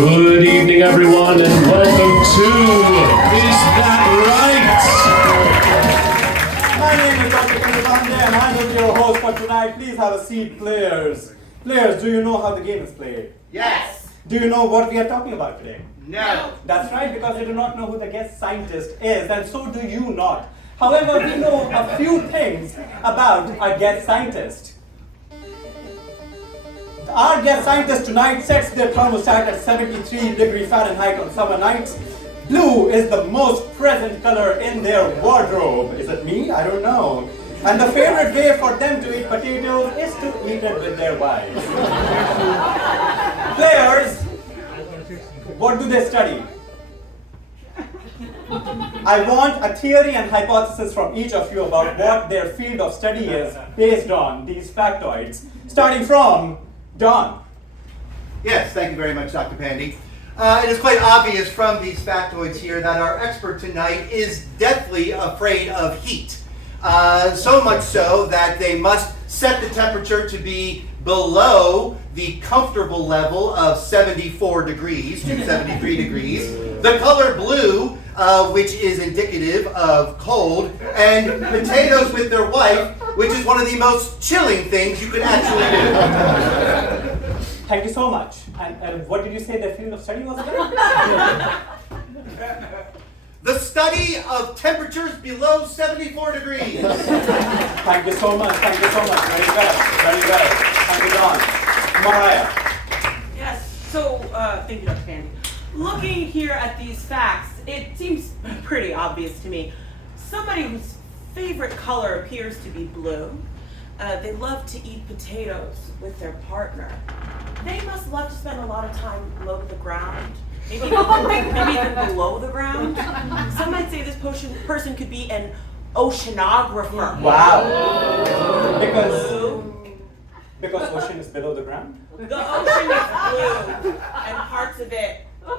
Good evening, everyone, and welcome to Is That Right? My name is Dr. Pandey, and I will be your host for tonight. Please have a seat, players. Players, do you know how the game is played? Yes. Do you know what we are talking about today? No. That's right, because you do not know who the guest scientist is, and so do you not. However, we know a few things about our guest scientist. Our guest scientist tonight sets their thermostat at 73 degrees Fahrenheit on summer nights. Blue is the most present color in their wardrobe. Is it me? I don't know. And the favorite way for them to eat potatoes is to eat it with their wives. Players, what do they study? I want a theory and hypothesis from each of you about what their field of study is based on these factoids, starting from Don. Yes, thank you very much, Dr. Pandey. It is quite obvious from these factoids here that our expert tonight is deathly afraid of heat. So much so that they must set the temperature to be below the comfortable level of 74 degrees to 73 degrees. The color blue, which is indicative of cold, and potatoes with their wife, which is one of the most chilling things you could actually do. Thank you so much. And what did you say the field of study was again? The study of temperatures below 74 degrees. Thank you so much. Thank you so much. Very good. Very good. Thank you, Don. Mariah. Yes, so, thank you, Dr. Pandey. Looking here at these facts, it seems pretty obvious to me. Somebody whose favorite color appears to be blue. They love to eat potatoes with their partner. They must love to spend a lot of time low to the ground. Maybe even below the ground. Some might say this person could be an oceanographer. Wow. Because ocean is below the ground? The ocean is blue, and parts of it are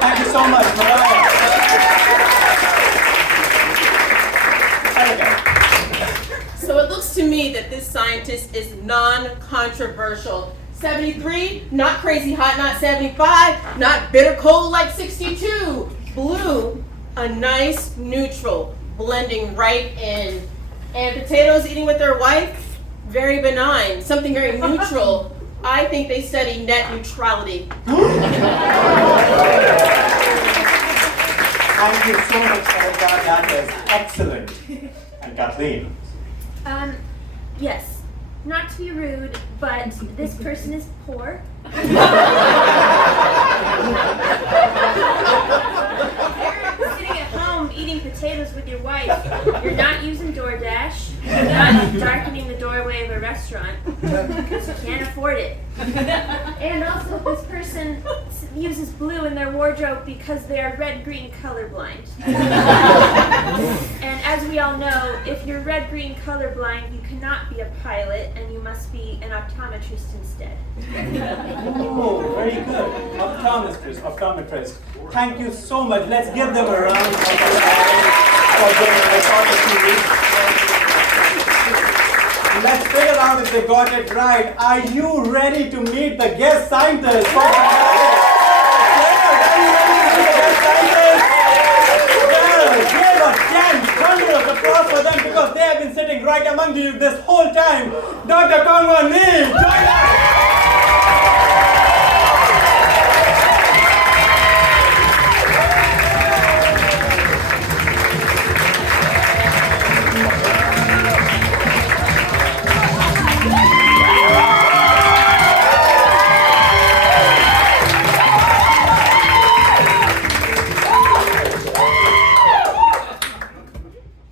Thank you so much, Mariah. So it looks to me that this scientist is non-controversial. 73, not crazy hot, not 75, not bitter cold like 62. Blue, a nice neutral, blending right in. And potatoes eating with their wife, very benign, something very neutral. I think they study net neutrality. Thank you so much, Erica. That is excellent. And Kathleen. Yes. Not to be rude, but this person is poor. Sitting at home eating potatoes with your wife. You're not using DoorDash. You're not darkening the doorway of a restaurant because you can't afford it. And also, this person uses blue in their wardrobe because they are red-green colorblind. And as we all know, if you're red-green colorblind, you cannot be a pilot, and you must be an optometrist instead. Oh, very good. Optometrist. Thank you so much. Let's give them a round of applause for their hypotheses. Let's figure out if they got it right. Are you ready to meet the guest scientist? Are you ready to meet the guest scientist? Well, give a 10 of applause for them because they have been sitting right among you this whole time. Dr. Kwangwon Lee, join us!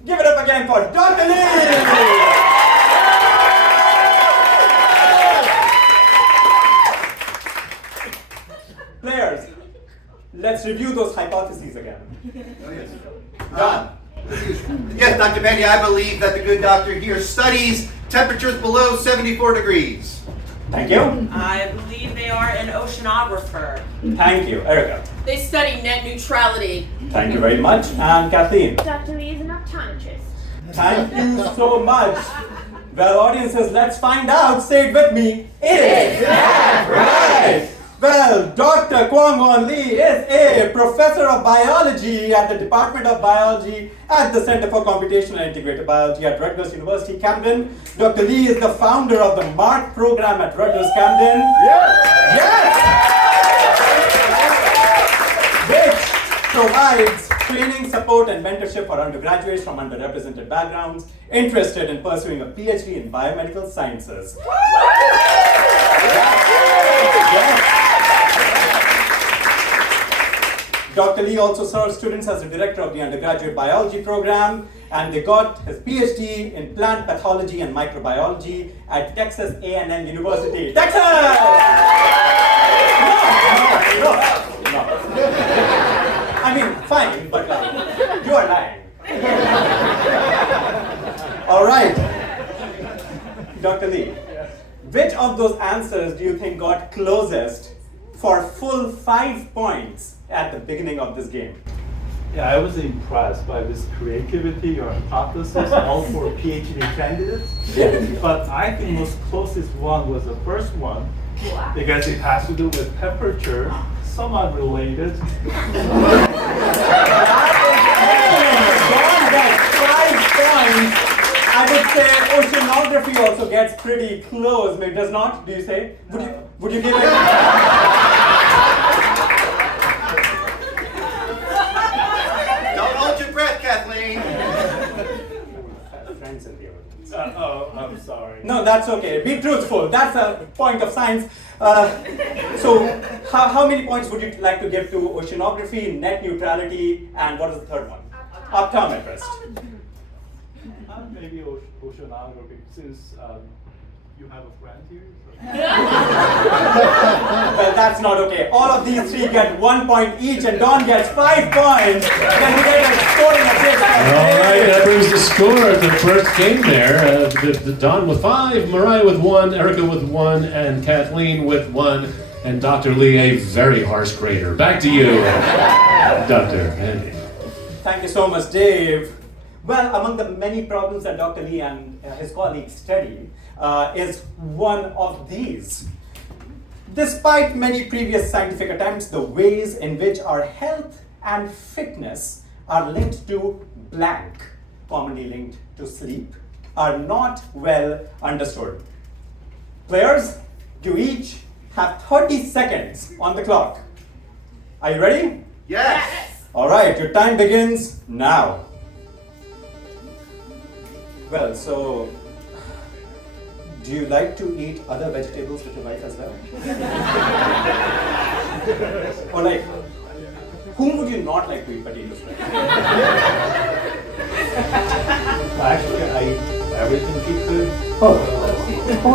Give it up again for Dr. Lee! Players, let's review those hypotheses again. Done. Yes, Dr. Pandey, I believe that the good doctor here studies temperatures below 74 degrees. Thank you. I believe they are an oceanographer. Thank you, Erica. They study net neutrality. Thank you very much. And Kathleen. Dr. Lee is an optometrist. Thank you so much. Well, audiences, let's find out. Say it with me. Is that right? Dr. Kwangwon Lee is a professor of biology at the Department of Biology at the Center for Computational and Integrated Biology at Rutgers University, Camden. Dr. Lee is the founder of the MARC program at Rutgers Camden. Yes! Which provides training, support, and mentorship for undergraduates from underrepresented backgrounds interested in pursuing a PhD in biomedical sciences. Yes. Dr. Lee also serves students as the director of the undergraduate biology program, and they got his PhD in plant pathology and microbiology at Texas A&M University. Texas! No. I mean, fine, but you are lying. All right. Dr. Lee, which of those answers do you think got closest for full 5 points at the beginning of this game? Yeah, I was impressed by this creativity, your hypothesis, all for PhD candidates. But I think most closest one was the first one, because it has to do with temperature, somewhat related. I would say oceanography also gets pretty close. Maybe it does not? Do you say? Would you give it? Don't hold your breath, Kathleen. Friends in the audience. I'm sorry. No, that's okay. Be truthful. That's a point of science. So, how many points would you like to give to oceanography, net neutrality, and what is the third one? Optometrist. Maybe oceanography, since you have a friend here. Well, that's not okay. All of these three get 1 point each, and Don gets 5 points. Then we get a scoring of this. All right, that brings the score at the first game there. Don with 5, Mariah with 1, Erica with 1, and Kathleen with 1, and Dr. Lee a very harsh grader. Back to you, Dr. Pandey. Thank you so much, Dave. Well, among the many problems that Dr. Lee and his colleagues study is one of these. Despite many previous scientific attempts, the ways in which our health and fitness are linked to blank, commonly linked to sleep, are not well understood. Players, you each have 30 seconds on the clock. Are you ready? Yes. All right, your time begins now. Well, so, do you like to eat other vegetables with your wife as well? Or like, whom would you not like to eat potatoes with? Actually, I eat everything she could. Oh,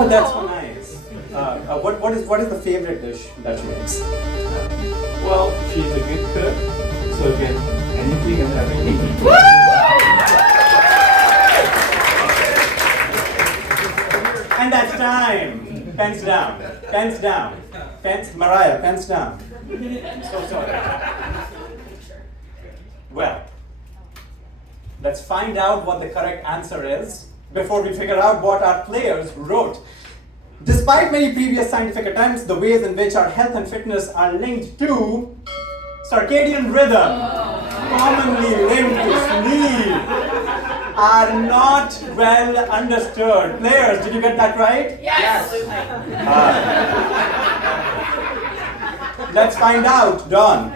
that's so nice. What is the favorite dish that she makes? Well, she's a good cook, so again, anything and everything. And that's time. Pens down. Pens down. Pens, Mariah, pens down. So sorry. Well, let's find out what the correct answer is before we figure out what our players wrote. Despite many previous scientific attempts, the ways in which our health and fitness are linked to circadian rhythm, commonly linked to sleep, are not well understood. Players, did you get that right? Yes. Let's find out. Don.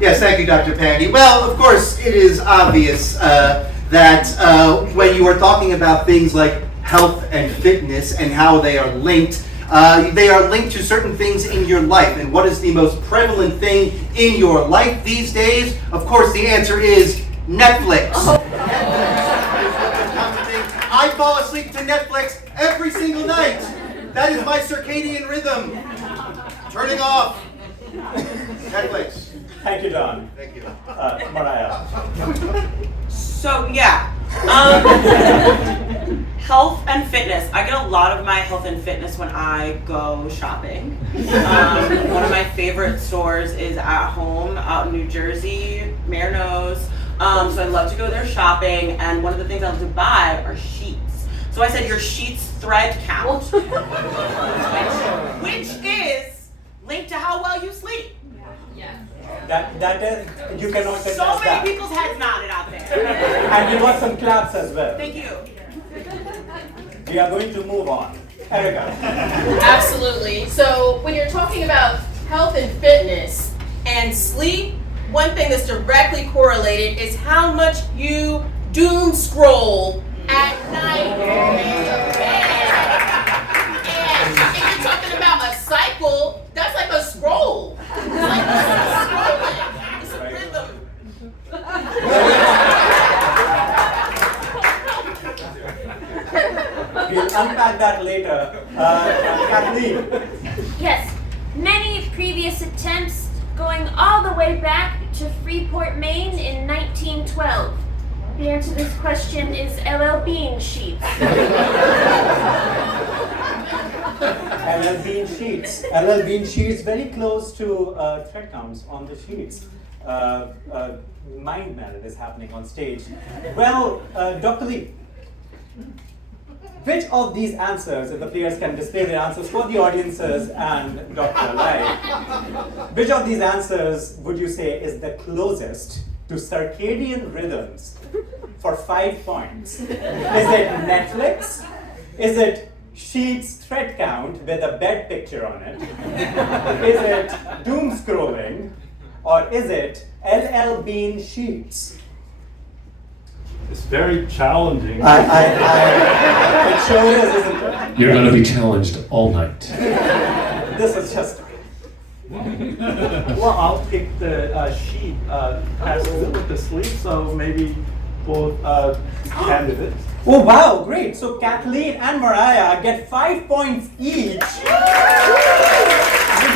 Yes, thank you, Dr. Pandey. Well, of course, it is obvious that when you are talking about things like health and fitness and how they are linked to certain things in your life. And what is the most prevalent thing in your life these days? Of course, the answer is Netflix. I fall asleep to Netflix every single night. That is my circadian rhythm. Turning off Netflix. Thank you, Don. Thank you. Mariah. So yeah, health and fitness. I get a lot of my health and fitness when I go shopping. One of my favorite stores is at home out in New Jersey, Mayor knows. So I love to go there shopping, and one of the things I love to buy are sheets. So I said your sheets thread count, which is linked to how well you sleep. That is, you cannot contest So many that. people's heads nodded out there. And you got some claps as well. Thank you. We are going to move on. Erica. Absolutely. So when you're talking about health and fitness and sleep, one thing that's directly correlated is how much you doom scroll at night. And if you're talking about a cycle, that's like a scroll. It's like scrolling. It's a rhythm. We'll unpack that later. Kathleen. Yes, many previous attempts going all the way back to Freeport, Maine in 1912. The answer to this question is LL Bean sheets. LL Bean sheets. LL Bean sheets, very close to thread counts on the sheets. Mind meld is happening on stage. Well, Dr. Lee, which of these answers, if the players can display their answers for the audiences and Dr. Lai, which of these answers would you say is the closest to circadian rhythms for 5 points? Is it Netflix? Is it Sheets thread count with a bed picture on it? Is it doom scrolling? Or is it LL Bean sheets? It's very challenging. It sure is, isn't it? You're going to be challenged all night. This is just. Well, I'll pick the sheet has to do with the sleep, so maybe both candidates. Oh wow, great. So Kathleen and Mariah get 5 points each. Would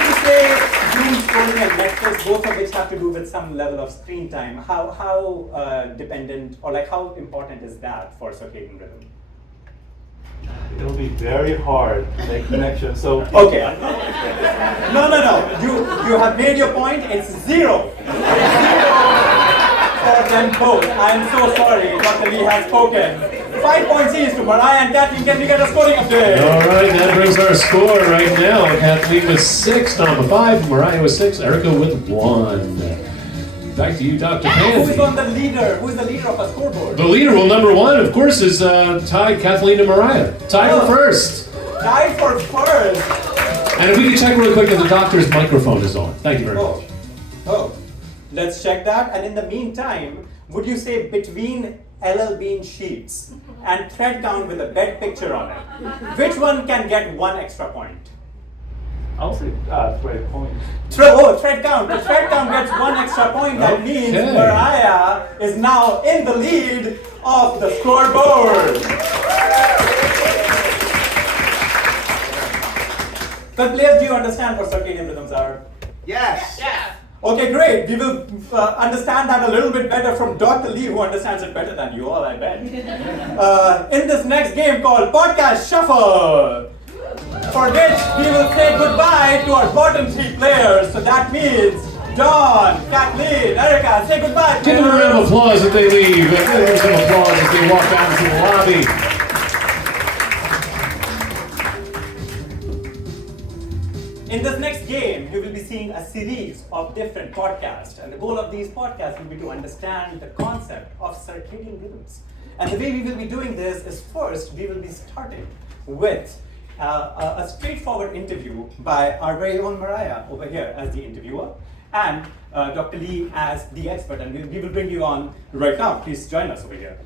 you say doom scrolling and Netflix, both of which have to do with some level of screen time, how dependent or like how important is that for circadian rhythm? It'll be very hard to make connections. So Okay. No. You have made your point. It's 0. For them both. I'm so sorry. Dr. Lee has spoken. 5 points each to Mariah and Kathleen. Can we get a scoring update? All right, that brings our score right now. Kathleen with 6, Tom with 5, Mariah with 6, Erica with 1. Back to you, Dr. Who is Pandey. on the leader? Who is the leader of our scoreboard? The leader, well, number 1, of course, is tied Kathleen and Mariah. Tied for first. Tied for first. And if we can check real quick if the doctor's microphone is on. Thank you very much. Oh. Let's check that. And in the meantime, would you say between LL Bean sheets and thread count with a bed picture on it, which one can get 1 extra point? I'll say thread point. Thread count. The thread count gets 1 extra point. That means Okay. Mariah is now in the lead of the scoreboard. But players, do you understand what circadian rhythms are? Yes. Yeah. Okay, great. We will understand that a little bit better from Dr. Lee, who understands it better than you all, I bet. In this next game called Podcast Shuffle, for which we will say goodbye to our bottom 3 players. So that means Dawn, Kathleen, Erica, say goodbye. Give them a round of applause if they leave. Give them some applause as they walk down to the lobby. In this next game, you will be seeing a series of different podcasts, and the goal of these podcasts will be to understand the concept of circadian rhythms. And the way we will be doing this is first, we will be starting with a straightforward interview by our very own Mariah over here as the interviewer, and Dr. Lee as the expert, and we will bring you on right now. Please join us over here.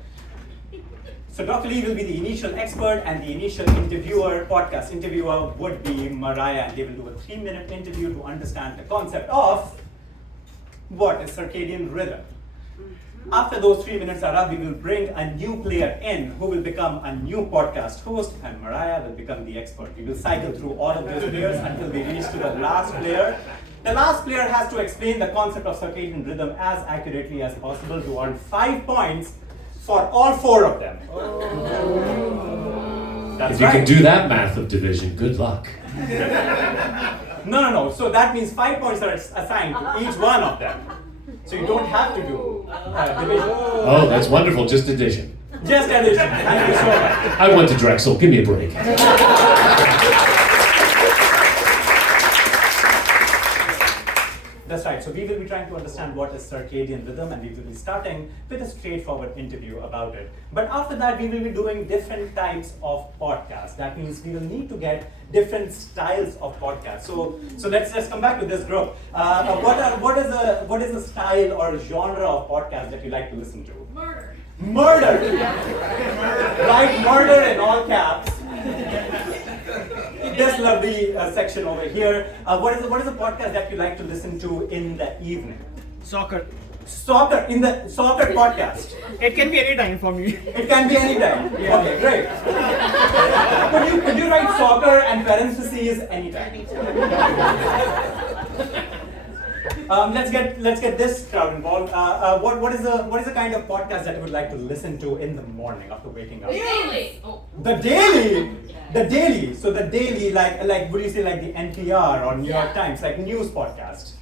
So Dr. Lee will be the initial expert, and the initial podcast interviewer would be Mariah, and they will do a 3-minute interview to understand the concept of what is circadian rhythm. After those 3 minutes are up, we will bring a new player in who will become a new podcast host, and Mariah will become the expert. We will cycle through all of those players until we reach to the last player. The last player has to explain the concept of circadian rhythm as accurately as possible to earn 5 points for all 4 of them. That's If you right. can do that math of division, good luck. No. So that means 5 points are assigned to each one of them. So you don't have to do division. Oh, that's wonderful. Just addition. Just addition. Thank you so much. I went to Drexel. Give me a break. That's right. side. So we will be trying to understand what is circadian rhythm, and we will be starting with a straightforward interview about it. But after that, we will be doing different types of podcasts. That means we will need to get different styles of podcasts. So let's just come back to this group. What is a style or genre of podcast that you like to listen to? Murder. Murder. Right, murder in all caps. This lovely section over here. What is a podcast that you like to listen to in the evening? Soccer. Soccer podcast. It can be any time for me. It can be any time. Yeah. Okay, great. Could you write soccer and parentheses anytime? Let's get this crowd involved. What is the kind of podcast that you would like to listen to in the morning after waking up? Daily. The daily. So the daily, like would you say like the NPR or New York Times, like news podcast?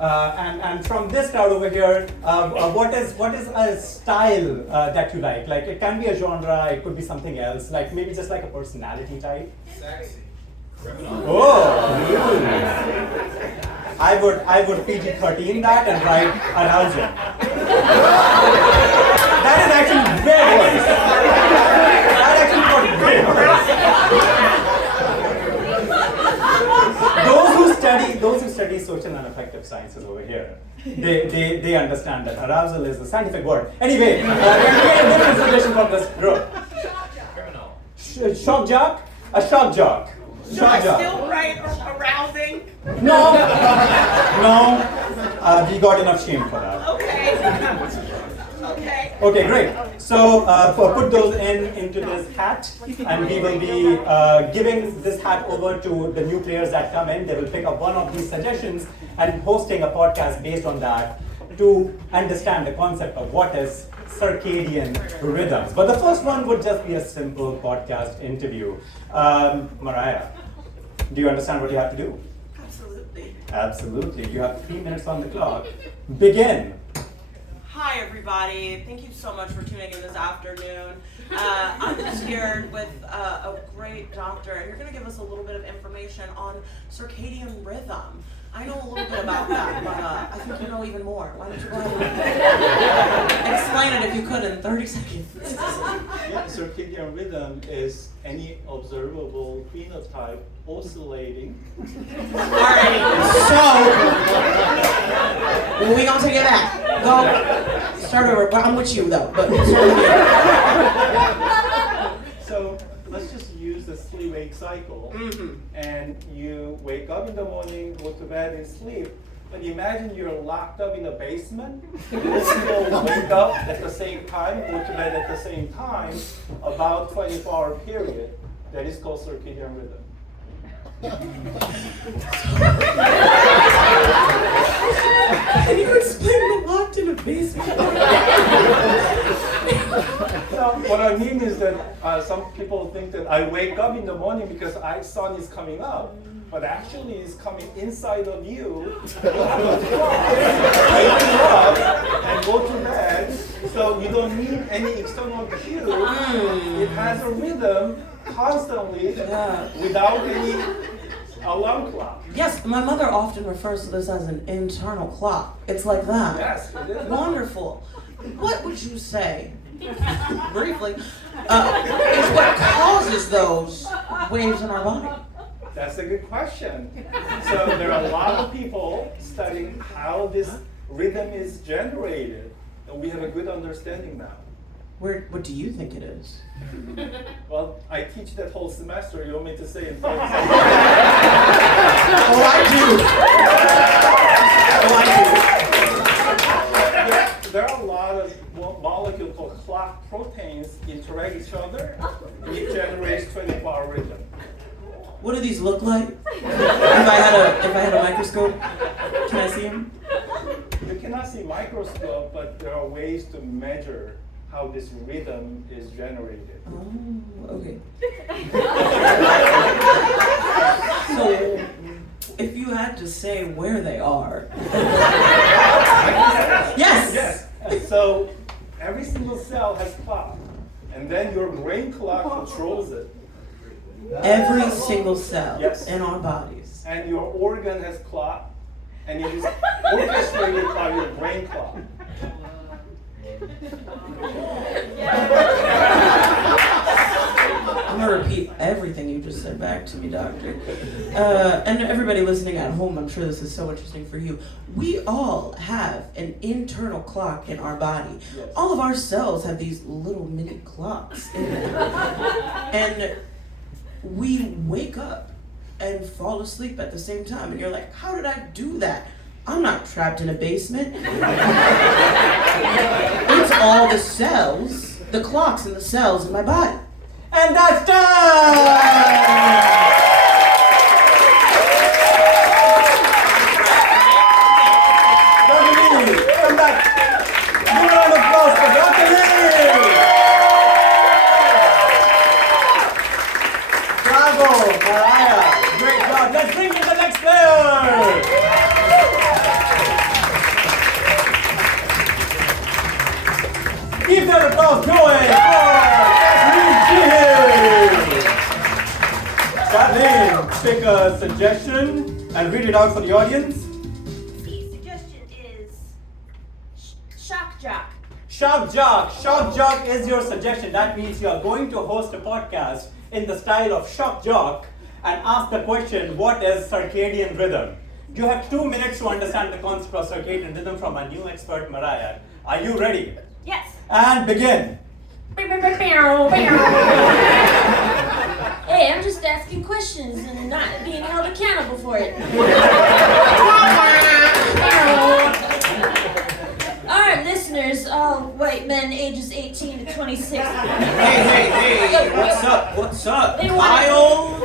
And from this crowd over here, what is a style that you like? Like it can be a genre, it could be something else, like maybe just like a personality type. Sexy. Oh. I would PG-13 that and write arousal. That is actually very worse. That actually got way worse. Those who study social and affective sciences over here, they understand that arousal is a scientific word. Anyway, can we get a different suggestion from this group? Criminal. Shock jock? A shock jock. Do I still write arousing? No, we got enough shame for that. Okay. Okay, great. So put those into this hat, and we will be giving this hat over to the new players that come in. They will pick up one of these suggestions and hosting a podcast based on that to understand the concept of what is circadian rhythms. But the first one would just be a simple podcast interview. Mariah, do you understand what you have to do? Absolutely. Absolutely. You have 3 minutes on the clock. Begin. Hi, everybody. Thank you so much for tuning in this afternoon. I'm just here with a great doctor, and you're going to give us a little bit of information on circadian rhythm. I know a little bit about that, but I think you know even more. Why don't you go ahead and explain it if you could in 30 seconds? Yeah, circadian rhythm is any observable phenotype oscillating. Alright, so we're gonna take it back. Go start over. I'm with you though, but start again. So let's just use the sleep-wake cycle. And you wake up in the morning, go to bed and sleep. But imagine you're locked up in a basement. You still wake up at the same time, go to bed at the same time, about 24-hour period. That is called circadian rhythm. Can you explain the locked in a basement? So what I mean is that some people think that I wake up in the morning because sun is coming up, but actually it's coming inside of you. You have a clock. Wake you up and go to bed, so you don't need any external cue. It has a rhythm constantly without any alarm clock. Yes, my mother often refers to this as an internal clock. It's like that. Yes, it is. Wonderful. What would you say, briefly, is what causes those waves in our body? That's a good question. So there are a lot of people studying how this rhythm is generated, and we have a good understanding now. What do you think it is? Well, I teach that whole semester. You want me to say it? Oh, I do. There are a lot of molecules called clock proteins interact each other, and it generates 24-hour rhythm. What do these look like? If I had a microscope, can I see them? You cannot see microscope, but there are ways to measure how this rhythm is generated. Oh, okay. So, if you had to say where they are. Yes! Yes. So every single cell has clock, and then your brain clock controls it. Every single cell Yes. in our bodies. And your organ has clock, and it is orchestrated by your brain clock. I'm gonna repeat everything you just said back to me, doctor. And everybody listening at home, I'm sure this is so interesting for you. We all have an internal clock in our body. Yes. All of our cells have these little mini clocks in them. And we wake up and fall asleep at the same time. And you're like, how did I do that? I'm not trapped in a basement. It's all the cells, the clocks and the cells in my body. And that's time! Dr. Lee, come back. Give a round of applause for Dr. Lee! Bravo, Mariah. Great job. Let's bring in the next player. Keep that applause going for Kathleen, pick a suggestion and read it out for the audience. The suggestion is shock jock. Shock jock. Shock jock is your suggestion. That means you are going to host a podcast in the style of shock jock and ask the question, what is circadian rhythm? You have 2 minutes to understand the concept of circadian rhythm from our new expert, Mariah. Are you ready? Yes. And begin. Hey, I'm just asking questions and not being held accountable for it. All right, listeners, all white men ages 18 to 26. Hey, what's up? What's up? They Kyle?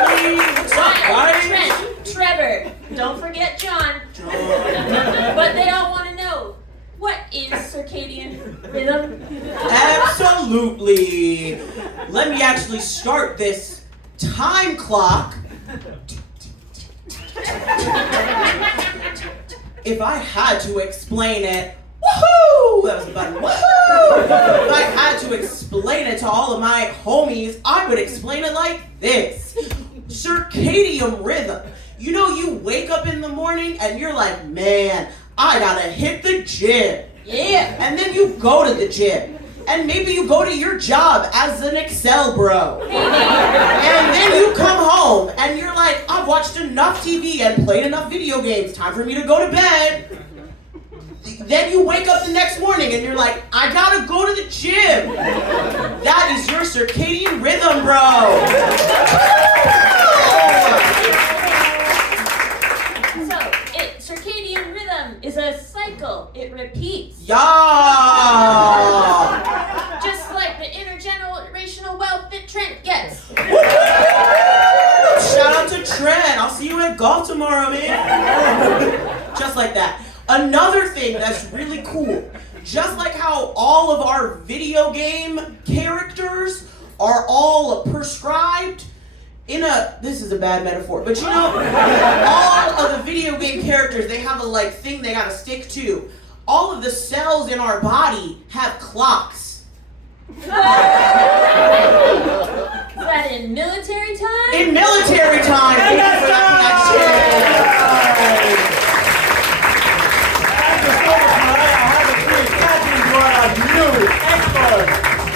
Bradley? What's up, guys? Trent, Trevor, don't forget John. But they all want to know, what is circadian rhythm? Absolutely. Let me actually start this time clock. If I had to explain it, woohoo! That was the button. Woohoo! If I had to explain it to all of my homies, I would explain it like this. Circadian rhythm. You know, you wake up in the morning and you're like, man, I gotta hit the gym. Yeah. And then you go to the gym. And maybe you go to your job as an Excel bro. And then you come home and you're like, I've watched enough TV and played enough video games. Time for me to go to bed. Then you wake up the next morning and you're like, I gotta go to the gym. That is your circadian rhythm, bro. Circadian rhythm is a cycle. It repeats. Yeah. Just like the intergenerational wealth that Trent gets. Shout out to Trent. I'll see you at golf tomorrow, man. Just like that. Another thing that's really cool, just like how all of our video game characters are all prescribed in a, this is a bad metaphor, but you know, all of the video game characters, they have a like thing they gotta stick to. All of the cells in our body have clocks. Is that in military time? In military time! Thank you for that connection.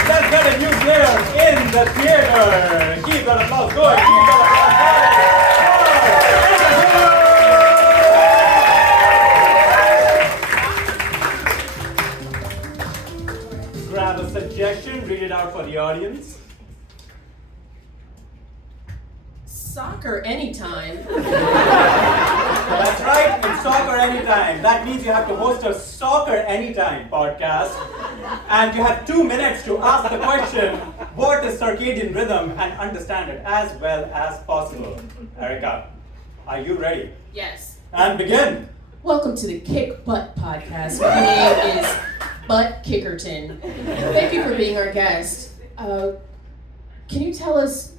Let's get a new player in the theater. Keep that applause going. Keep that applause going. Grab a suggestion, read it out for the audience. Soccer anytime. That's right, in Soccer Anytime. That means you have to host a Soccer Anytime podcast. And you have 2 minutes to ask the question, what is circadian rhythm, and understand it as well as possible. Erica, are you ready? Yes. And begin. Welcome to the Kick Butt Podcast. My name is Butt Kickerton. Thank you for being our guest. Can you tell us,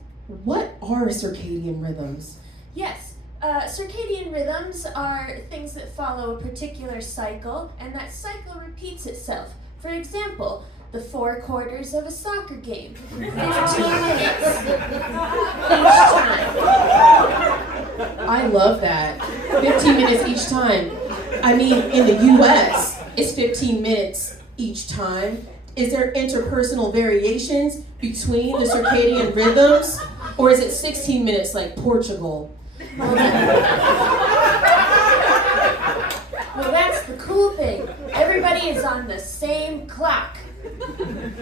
what are circadian rhythms? Yes. Circadian rhythms are things that follow a particular cycle, and that cycle repeats itself. For example, the 4 quarters of a soccer game. 15 minutes each time. I love that. 15 minutes each time. I mean, in the US, it's 15 minutes each time. Is there interpersonal variations between the circadian rhythms? Or is it 16 minutes like Portugal? Well, that's the cool thing. Everybody is on the same clock.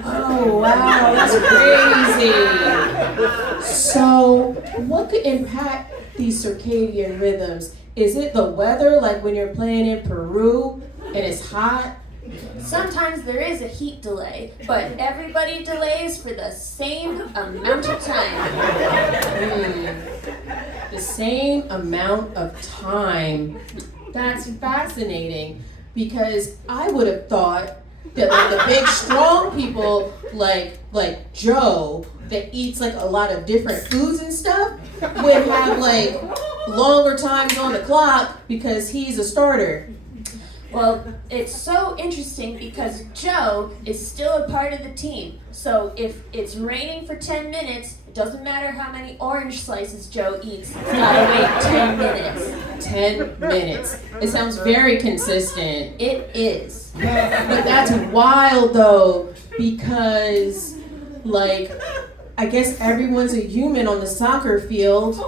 Oh, wow, that's crazy. So, what could impact these circadian rhythms? Is it the weather, like when you're playing in Peru and it's hot? Sometimes there is a heat delay, but everybody delays for the same amount of time. The same amount of time. That's fascinating, because I would have thought that like the big strong people like Joe that eats like a lot of different foods and stuff would have like longer times on the clock because he's a starter. Well, it's so interesting because Joe is still a part of the team. So if it's raining for 10 minutes, it doesn't matter how many orange slices Joe eats. He's gotta wait 10 minutes. 10 minutes. It sounds very consistent. It is. But that's wild though, because like I guess everyone's a human on the soccer field.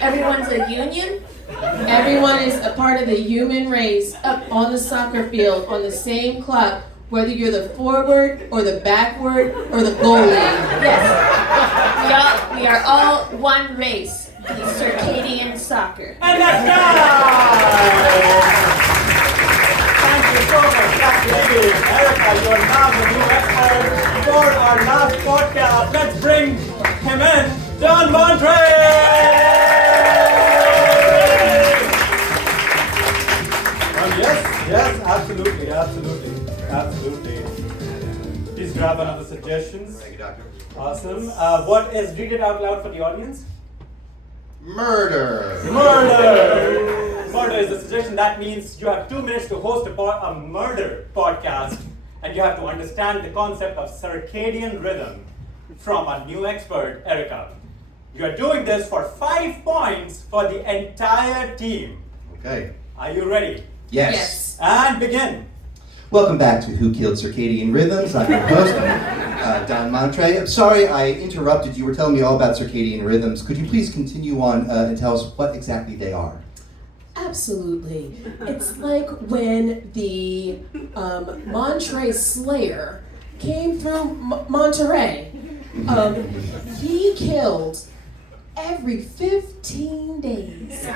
Everyone's a union? Everyone is a part of the human race up on the soccer field on the same clock, whether you're the forward or the backward or the goalie. Yes. We are all one race, the Circadian soccer. And that's done! Thank you so much, Dr. Lee. Erica, you are now the new expert for our last podcast. Let's bring him in, Don Montre! Yes, absolutely. Please grab another suggestions. Thank you, Doctor. Awesome. What is read it out loud for the audience? Murder. Murder is a suggestion. That means you have 2 minutes to host a murder podcast, and you have to understand the concept of circadian rhythm from our new expert, Erica. You are doing this for 5 points for the entire team. Okay. Are you ready? Yes. And begin. Welcome back to Who Killed Circadian Rhythms. I'm your host, Don Montre. I'm sorry I interrupted. You were telling me all about circadian rhythms. Could you please continue on and tell us what exactly they are? Absolutely. It's like when the Monterey Slayer came through Monterey. He killed every 15 days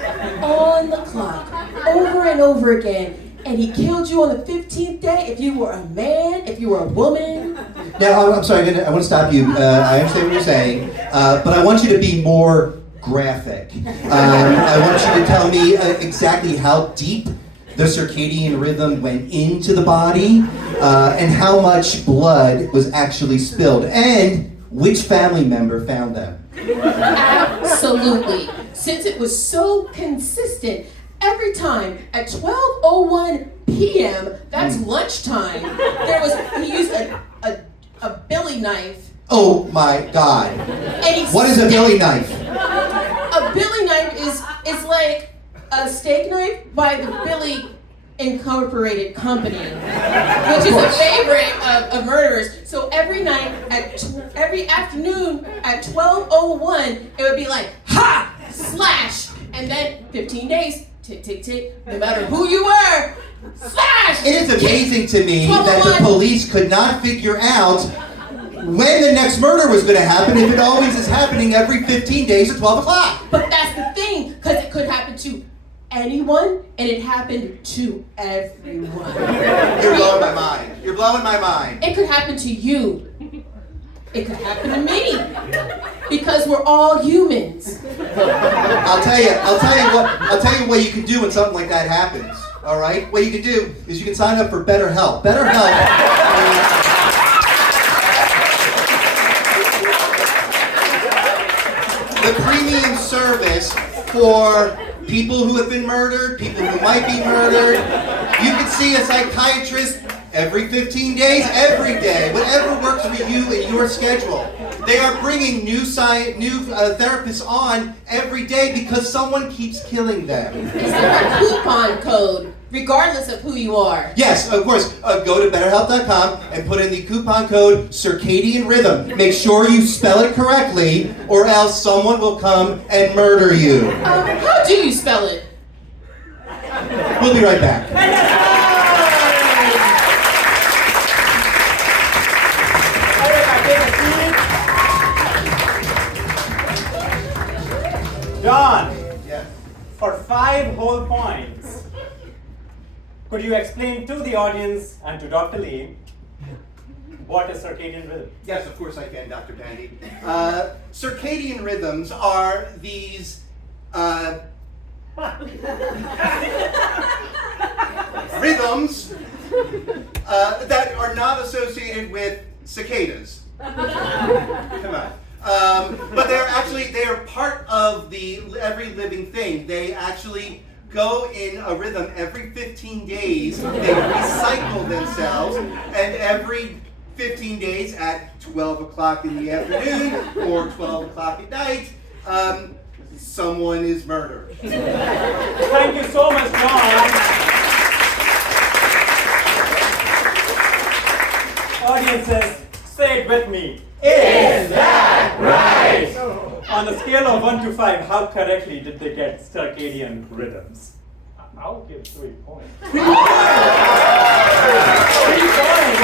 on the clock, over and over again. And he killed you on the 15th day if you were a man, if you were a woman. Now, I'm sorry, I want to stop you. I understand what you're saying, but I want you to be more graphic. I want you to tell me exactly how deep the circadian rhythm went into the body, and how much blood was actually spilled, and which family member found them. Absolutely. Since it was so consistent, every time at 12:01 p.m., that's lunchtime, he used a billy knife. Oh my God. And What is a billy knife? A billy knife is like a steak knife by the Billy Incorporated Company, which is a favorite of murderers. So every night, every afternoon at 12:01, it would be like, ha! Slash! And then 15 days, tick, tick, tick, no matter who you were, slash! It is amazing to me that the police could not figure out when the next murder was going to happen if it always is happening every 15 days at 12 o'clock. But that's the thing, because it could happen to anyone, and it happened to everyone. You're blowing my mind. You're blowing my mind. It could happen to you. It could happen to me. Because we're all humans. I'll tell you what you can do when something like that happens. All right? What you can do is you can sign up for BetterHelp. BetterHelp. The premium service for people who have been murdered, people who might be murdered. You can see a psychiatrist every 15 days, every day, whatever works for you and your schedule. They are bringing new therapists on every day because someone keeps killing them. Is there a coupon code, regardless of who you are? Yes, of course. Go to betterhelp.com and put in the coupon code Circadian Rhythm. Make sure you spell it correctly, or else someone will come and murder you. How do you spell it? We'll be right back. John, Yes. for 5 whole points, could you explain to the audience and to Dr. Lee what is circadian rhythm? Yes, of course I can, Dr. Pandey. Circadian rhythms are these rhythms that are not associated with cicadas. Come on. But they are part of the every living thing. They actually go in a rhythm every 15 days. They recycle themselves, and every 15 days at 12 o'clock in the afternoon or 12 o'clock at night, someone is murdered. Thank you so much, John. Audiences, say it with me. Is that right? On a scale of 1 to 5, how correctly did they get circadian rhythms? I'll give 3 points. 3 points! 3 points!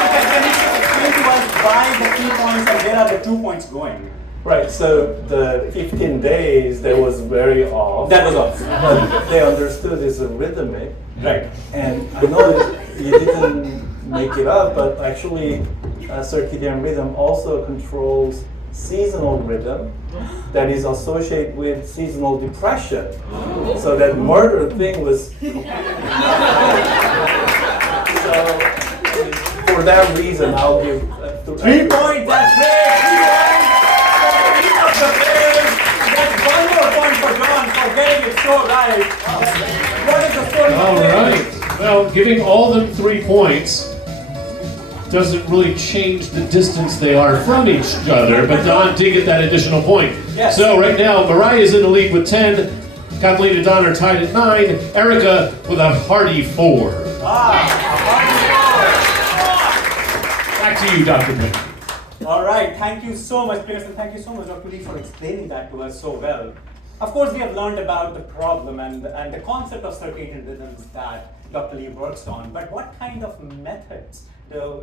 Okay, can you explain to us why the 3 points and where are the 2 points going? Right, so the 15 days, that was very off. That was off. But they understood it's a rhythmic. Right. And I know that you didn't make it up, but actually circadian rhythm also controls seasonal rhythm that is associated with seasonal depression. So that murder thing was... So for that reason, I'll give 3 points, that's great! 3 points for each of the players. That's 1 more point for John for getting it so right. What is the score? All right. Well, giving all them 3 points doesn't really change the distance they are from each other, but Don did get that additional point. Yes. So right now, Mariah is in the lead with 10, Kathleen and Don are tied at 9, Erica with a hearty 4. Back to you, Dr. Pitt. All right, thank you so much, Pearson. Thank you so much, Dr. Lee, for explaining that to us so well. Of course, we have learned about the problem and the concept of circadian rhythms that Dr. Lee works on, but what kind of methods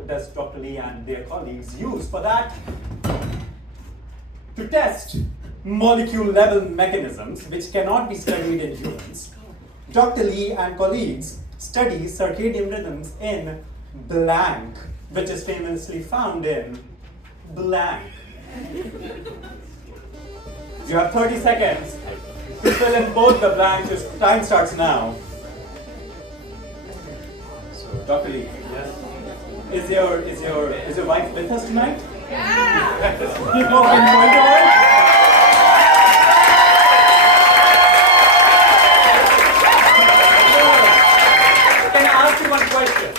does Dr. Lee and their colleagues use for that? To test molecule-level mechanisms which cannot be studied in humans, Dr. Lee and colleagues study circadian rhythms in blank, which is famously found in blank. You have 30 seconds to fill in both the blanks. Your time starts now. So, Dr. Lee, yes. Is your wife with us tonight? Yeah. Keep walking, point to her. Can I ask you one question?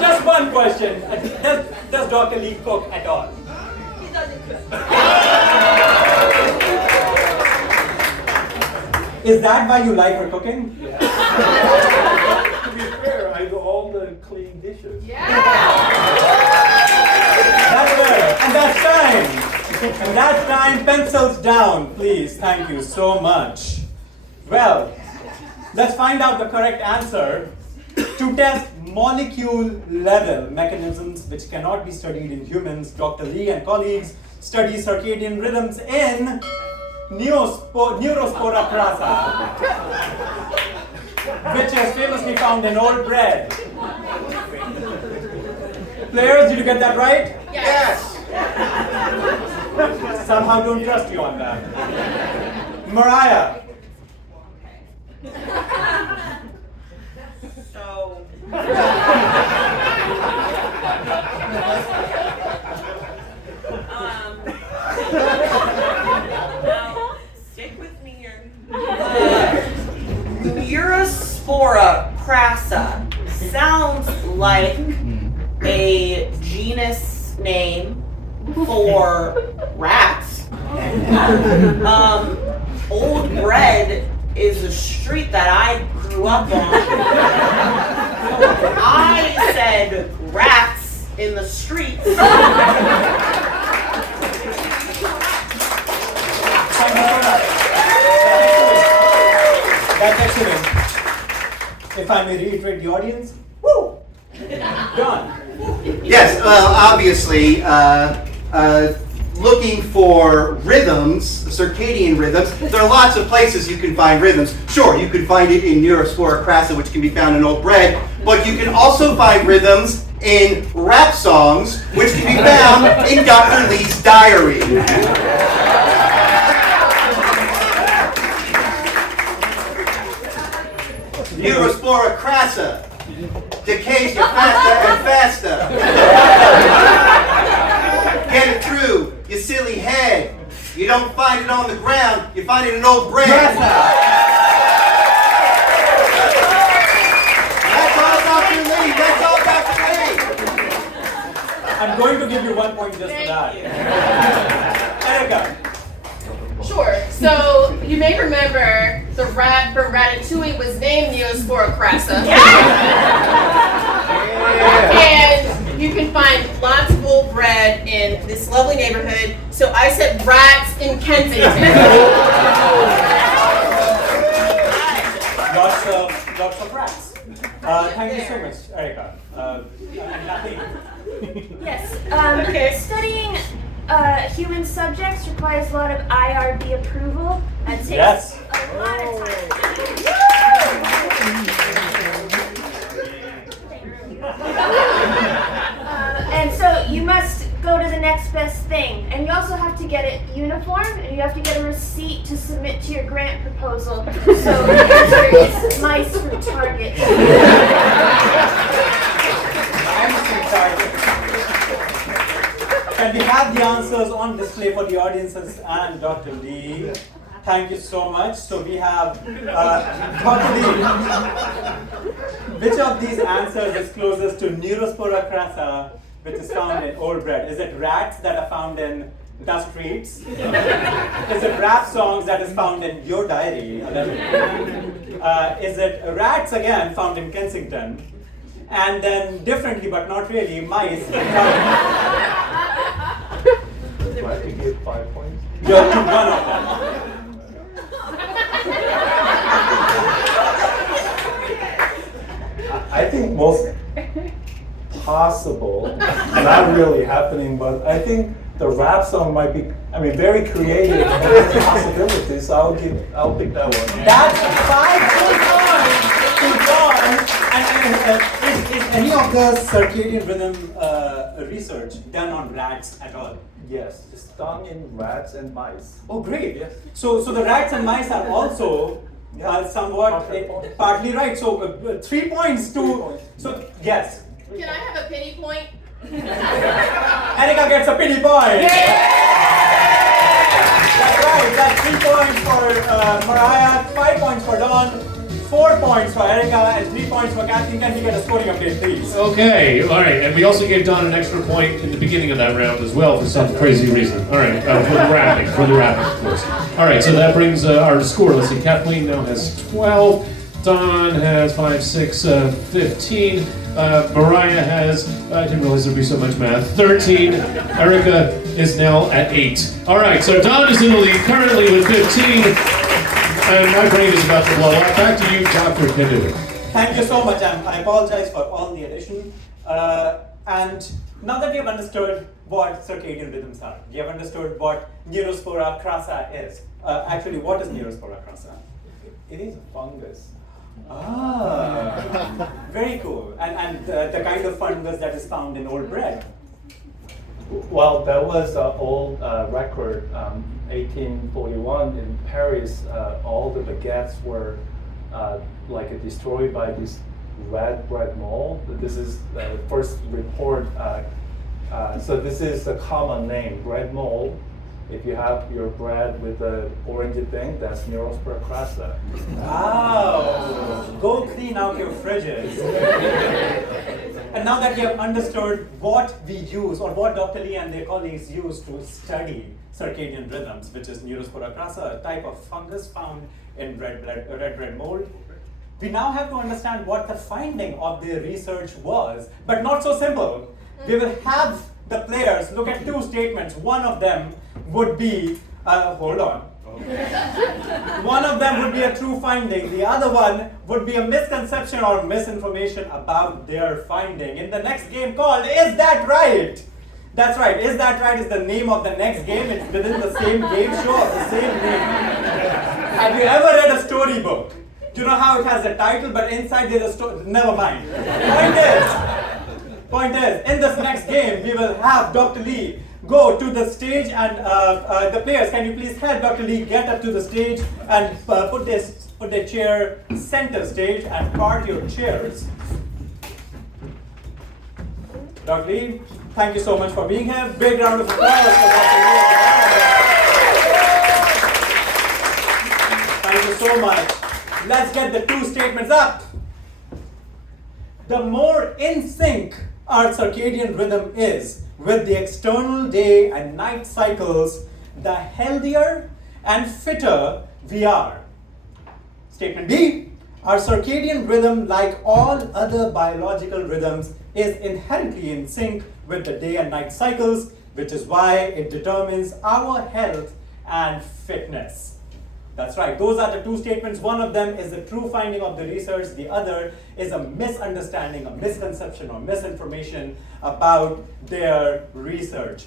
Just one question. Does Dr. Lee cook at all? He doesn't cook. Is that why you like her cooking? Yeah. To be fair, I do all the clean dishes. That's fair. And that's time. And that's time. Pencils down, please. Thank you so much. Well, let's find out the correct answer. To test molecule-level mechanisms which cannot be studied in humans, Dr. Lee and colleagues study circadian rhythms in Neurospora crassa, which is famously found in old bread. Players, did you get that right? Yes. Somehow don't trust you on that. Mariah. So. Now, stick with me here. Neurospora crassa sounds like a genus name Old Bread is a street that I grew up on. I said rats in the streets. Thank you so much. That's excellent. If I may reiterate the audience, woo! Done. Yes, well, obviously, looking for rhythms, circadian rhythms, there are lots of places you can find rhythms. Sure, you can find it in Neurospora crassa, which can be found in Old Bread, but you can also find rhythms in rap songs, which can be found in Dr. Lee's diary. Neurospora crassa decays you faster and faster. Get it through, you silly head. You don't find it on the ground, you find it in Old Bread. That's all Dr. Lee, that's all Dr. Lee. I'm going to give you 1 point just for that. Erica. Sure. So you may remember the rat from Ratatouille was named Neospora crassa. And you can find lots of Old Bread in this lovely neighborhood. So I said rats in Kensington. Lots of rats. Thank you so much, Erica. Nothing. Yes. Studying human subjects requires a lot of IRB approval. That takes Yes. a lot of time. And so you must go to the next best thing. And you also have to get it uniform, and you have to get a receipt to submit to your grant proposal. So the answer is mice from Target. Can we have the answers on display for the audiences and Dr. Lee? Thank you so much. So we have Dr. Lee. Which of these answers is closest to Neurospora crassa, which is found in Old Bread? Is it rats that are found in the streets? Is it rap songs that is found in your diary? Is it rats again found in Kensington? And then differently but not really, mice. Do I have to give 5 points? You're one of them. I think most possible, not really happening, but I think the rap song might be, very creative and has possibilities, so I'll pick that one. That's 5 full points to John. And is any of the circadian rhythm research done on rats at all? Yes, it's done in rats and mice. Oh, great. Yes. So the rats and mice are also somewhat partly right. So 3 points to. So yes. Can I have a pity point? Erica gets a pity point. That's right. That's 3 points for Mariah, 5 points for Dawn, 4 points for Erica, and 3 points for Kathleen. Can we get a scoring update, please? Okay, all right, and we also gave Don an extra point in the beginning of that round as well for some crazy reason. All right, for the rapping, of course. All right, so that brings our score. Let's see, Kathleen now has 12, Don has 5, 6, 15. Mariah has, I didn't realize there'd be so much math, 13. Erica is now at 8. All right, so Don is in the lead currently with 15. And my brain is about to blow up. Back to you, Dr. Kanu. Thank you so much, I apologize for all the addition. And now that you've understood what circadian rhythms are, you have understood what Neurospora crassa is. Actually, what is Neurospora crassa? It is a fungus. Ah, very cool. And the kind of fungus that is found in Old Bread. Well, that was an old record, 1841 in Paris. All the baguettes were destroyed by this red bread mold. This is the first report. So this is a common name, bread mold. If you have your bread with the orangey thing, that's Neurospora crassa. Wow! Go clean out your fridges. And now that you have understood what we use, or what Dr. Lee and their colleagues use to study circadian rhythms, which is Neurospora crassa, a type of fungus found in red bread mold, we now have to understand what the finding of their research was, but not so simple. We will have the players look at two statements. One of them would be, hold on. One of them would be a true finding. The other one would be a misconception or misinformation about their finding. In the next game called Is That Right? That's right, Is That Right is the name of the next game. It's within the same game show of the same name. Have you ever read a storybook? Do you know how it has a title, but inside there's a story? Never mind. Point is, in this next game, we will have Dr. Lee go to the stage, and the players, can you please help Dr. Lee get up to the stage and put their chair center stage and part your chairs. Dr. Lee, thank you so much for being here. Big round of applause for Dr. Lee. Thank you so much. Let's get the two statements up. The more in sync our circadian rhythm is with the external day and night cycles, the healthier and fitter we are. Statement B, our circadian rhythm, like all other biological rhythms, is inherently in sync with the day and night cycles, which is why it determines our health and fitness. That's right, those are the two statements. One of them is the true finding of the research. The other is a misunderstanding, a misconception, or misinformation about their research.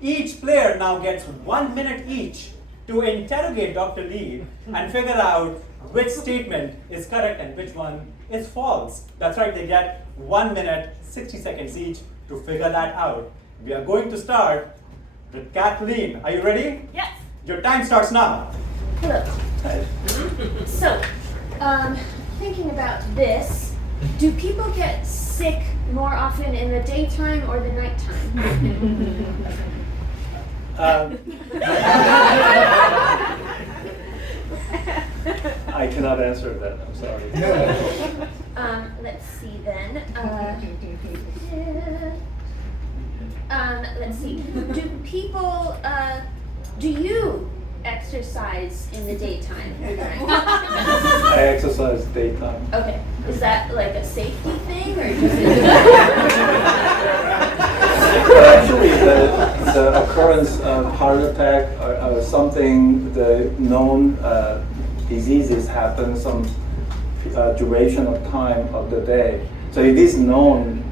Each player now gets 1 minute each to interrogate Dr. Lee and figure out which statement is correct and which one is false. That's right, they get 1 minute, 60 seconds each to figure that out. We are going to start with Kathleen. Are you ready? Yes. Your time starts now. Hello. So, thinking about this, do people get sick more often in the daytime or the nighttime? I cannot answer that. I'm sorry. Let's see then. Let's see. Do people, do you exercise in the daytime? I exercise daytime. Okay. Is that like a safety thing or just Actually, the occurrence of heart attack or something, the known diseases happen some duration of time of the day. So it is known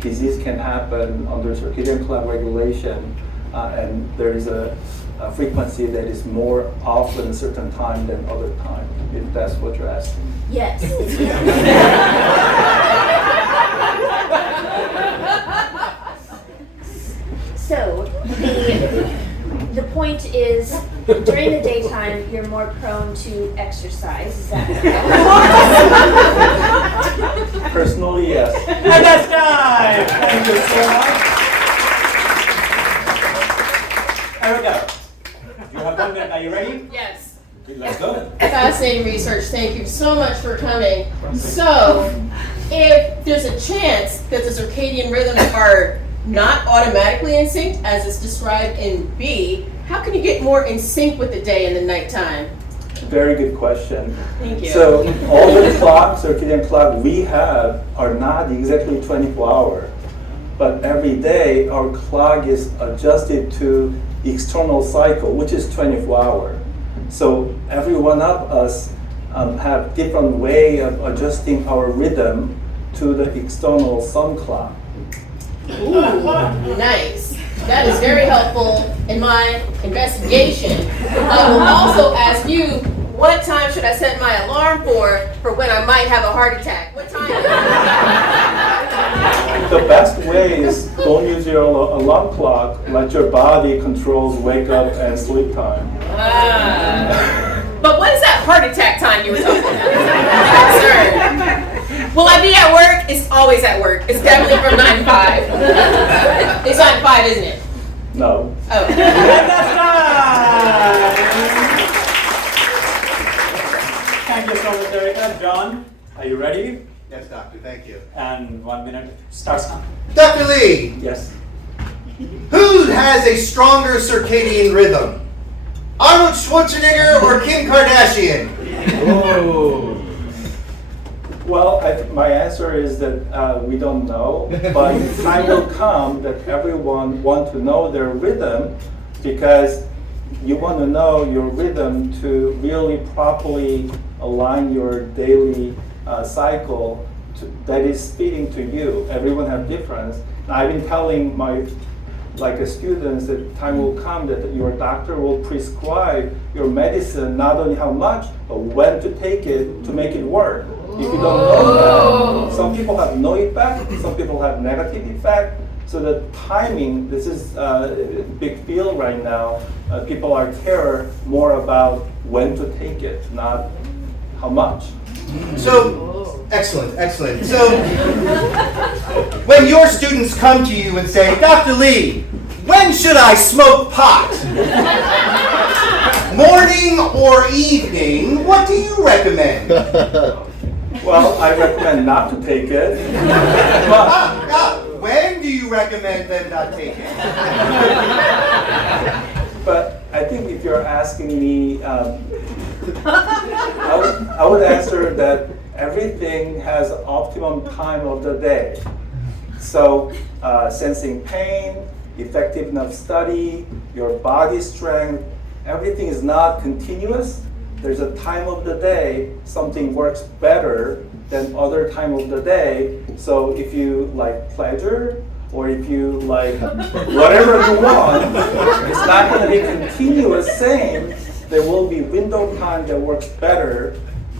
disease can happen under circadian clock regulation, and there is a frequency that is more often a certain time than other time, if that's what you're asking. Yes. So the point is, during the daytime, you're more prone to exercise. Is that correct? Personally, yes. And that's time! Thank you so much. Erica, you have 1 minute. Are you ready? Yes. Let's go. Fascinating research. Thank you so much for coming. So, if there's a chance that the circadian rhythms are not automatically in sync, as is described in B, how can you get more in sync with the day and the nighttime? Very good question. Thank you. So all the clocks, circadian clock we have are not exactly 24-hour, but every day our clock is adjusted to external cycle, which is 24-hour. So every one of us have different way of adjusting our rhythm to the external sun clock. Ooh, nice. That is very helpful in my investigation. I will also ask you, what time should I set my alarm for when I might have a heart attack? What time? The best way is don't use your alarm clock. Let your body controls wake up and sleep time. But what is that heart attack time you were talking about? I'm concerned. Will I be at work? It's always at work. It's definitely from 9 to 5. It's 9 to 5, isn't it? No. Oh. And that's time! Thank you so much, Erica. John, are you ready? Yes, doctor, thank you. And 1 minute starts now. Dr. Lee, Yes. who has a stronger circadian rhythm? Arnold Schwarzenegger or Kim Kardashian? Oh. Well, my answer is that we don't know, but time will come that everyone wants to know their rhythm, because you want to know your rhythm to really properly align your daily cycle that is fitting to you. Everyone has difference. I've been telling my students that time will come that your doctor will prescribe your medicine, not only how much, but when to take it to make it work. If you don't know that, some people have no effect, some people have negative effect. So the timing, this is a big field right now. People are care more about when to take it, not how much. So, excellent, excellent. So, when your students come to you and say, Dr. Lee, when should I smoke pot? Morning or evening, what do you recommend? Well, I recommend not to take it. When do you recommend them not take it? But I think if you're asking me, I would answer that everything has optimum time of the day. So sensing pain, effectiveness study, your body strength, everything is not continuous. There's a time of the day, something works better than other time of the day. So if you like pleasure, or if you like whatever you want, it's not going to be continuous same. There will be window time that works better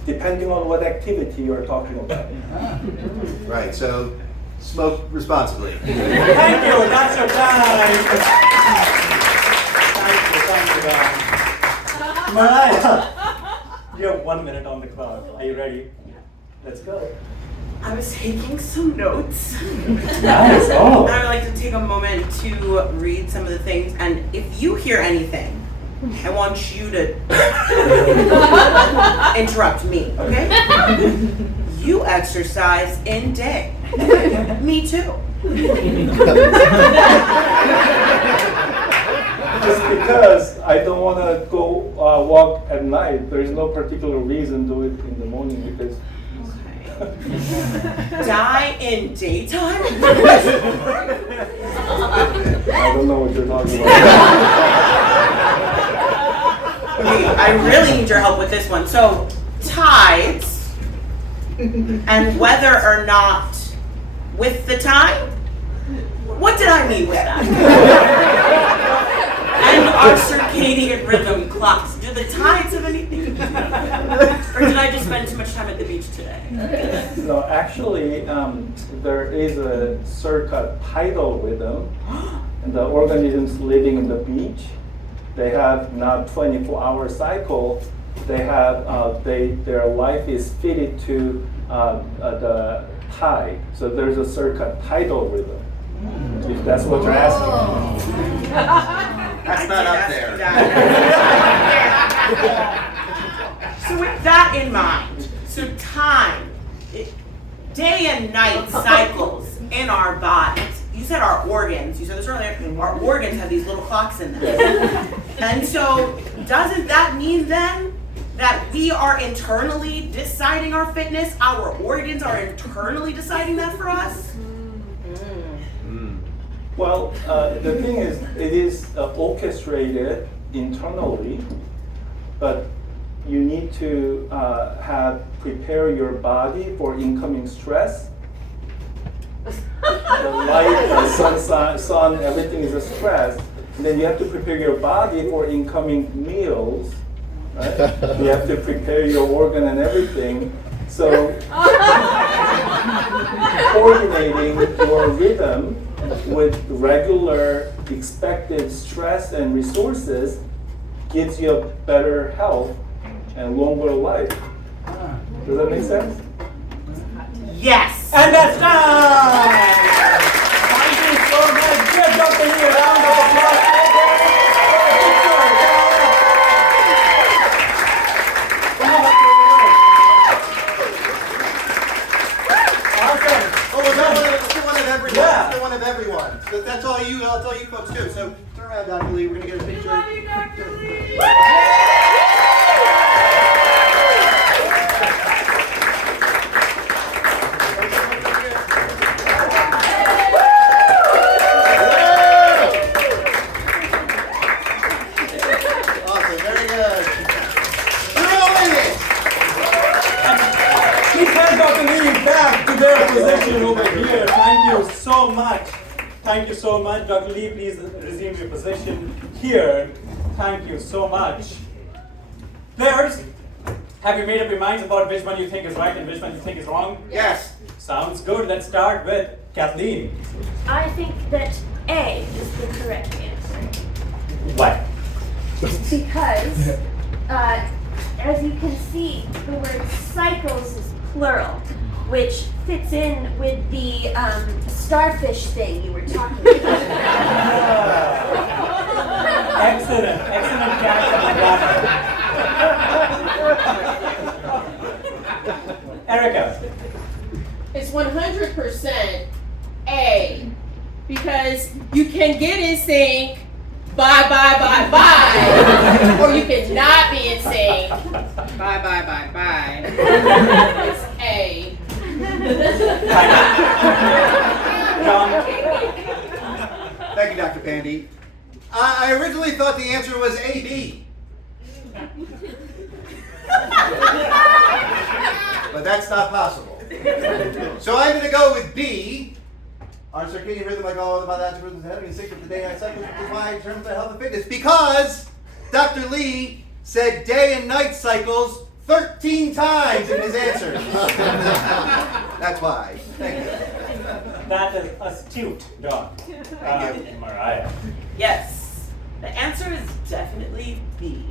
depending on what activity you're talking about. Right, so smoke responsibly. Thank you, that's your time. Thank you. Mariah, you have 1 minute on the clock. Are you ready? Let's go. I was taking some notes. Nice. Oh. I would like to take a moment to read some of the things, and if you hear anything, I want you to interrupt me, okay? You exercise in day. Me too. Just because I don't want to go walk at night, there is no particular reason to do it in the morning because. Die in daytime? I don't know what you're talking about. Okay, I really need your help with this one. So, tides and whether or not with the time? What did I mean with that? And our circadian rhythm clocks. Do the tides have anything to do with it? Or did I just spend too much time at the beach today? No, actually, there is a circadian rhythm, and the organisms living in the beach, they have not 24-hour cycle. They have their life is fitted to the tide. So there's a circadian rhythm. If that's what you're asking. That's not up there. So with that in mind, so time, day and night cycles in our bodies. You said our organs, you said this earlier, our organs have these little clocks in them. And so doesn't that mean then that we are internally deciding our fitness? Our organs are internally deciding that for us? Well, the thing is, it is orchestrated internally, but you need to prepare your body for incoming stress. The light, the sun, everything is a stress. And then you have to prepare your body for incoming meals, right? You have to prepare your organ and everything. So coordinating your rhythm with regular expected stress and resources gives you a better health and longer life. Does that make sense? Yes. And that's time! Thank you so much. Give Dr. Lee a round of applause. you folks too. So turn around, Dr. Lee. We're gonna get a picture. Love you, Dr. Lee. Awesome, very good. Brilliant. Please hand Dr. Lee back to their position over here. Thank you so much. Thank you so much. Dr. Lee, please resume your position here. Thank you so much. Players, have you made up your minds about which one you think is right and which one you think is wrong? Yes. Sounds good. Let's start with Kathleen. I think that A is the correct answer. Why? Because, as you can see, the word cycles is plural, which fits in with the starfish thing you were talking about. Excellent catch. Erica. It's 100% A, because you can get in sync, bye, bye, bye, bye, or you can not be in sync, bye, bye, bye, bye. It's A. John. Thank you, Dr. Pandey. I originally thought the answer was AB. But that's not possible. So I'm going to go with B. Our circadian rhythm, like all of our rhythms, having in sync with the day-night cycle, which is why in terms of health and fitness, because Dr. Lee said day and night cycles 13 times in his answer. That's why. Thank you. That is astute, John. Mariah. Yes, the answer is definitely B.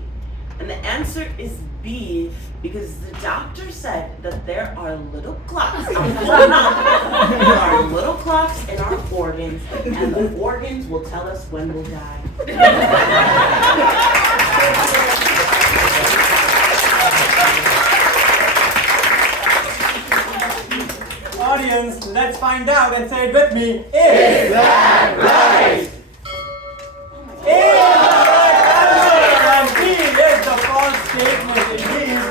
And the answer is B because the doctor said that there are little clocks. There are little clocks in our organs, and the organs will tell us when we'll die. Audience, let's find out and say it with me. Is that right? And B is the false statement. Indeed,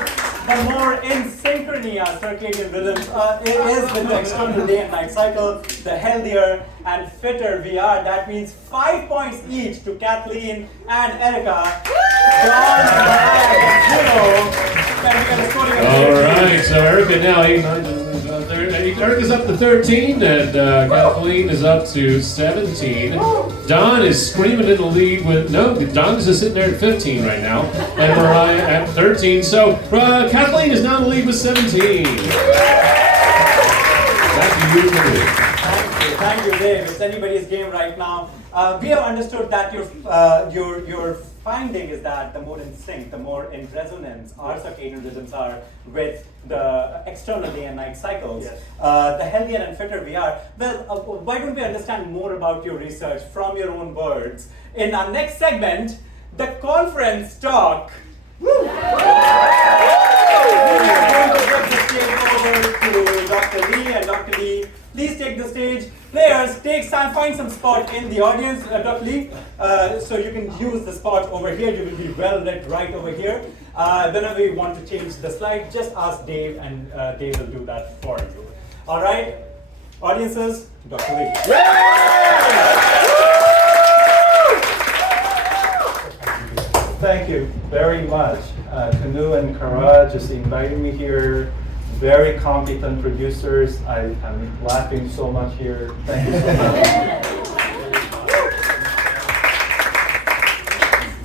the more in synchrony our circadian rhythms is with the external day and night cycle, the healthier and fitter we are. That means 5 points each to Kathleen and Erica. John, Can we get a scoring of All right, so Erica now 8, 9, 10, 11, Erica's up to 13, and Kathleen is up to 17. Don is screaming in the lead with, no, Don's just sitting there at 15 right now, and Mariah at 13. So Kathleen is now in the lead with 17. Back to you, Dave. Thank you, Dave. It's anybody's game right now. We have understood that your finding is that the more in sync, the more in resonance our circadian rhythms are with the external day and night cycles, yes. The healthier and fitter we are. Well, why don't we understand more about your research from your own words? In our next segment, the conference talk. Woo! We are going to give the stage over to Dr. Lee, and Dr. Lee, please take the stage. Players, find some spot in the audience, Dr. Lee, so you can use the spot over here. You will be well lit right over here. Whenever you want to change the slide, just ask Dave, and Dave will do that for you. All right, audiences, Dr. Lee. Thank you very much. Kanu and Kara just invited me here. Very competent producers. I'm laughing so much here. Thank you so much.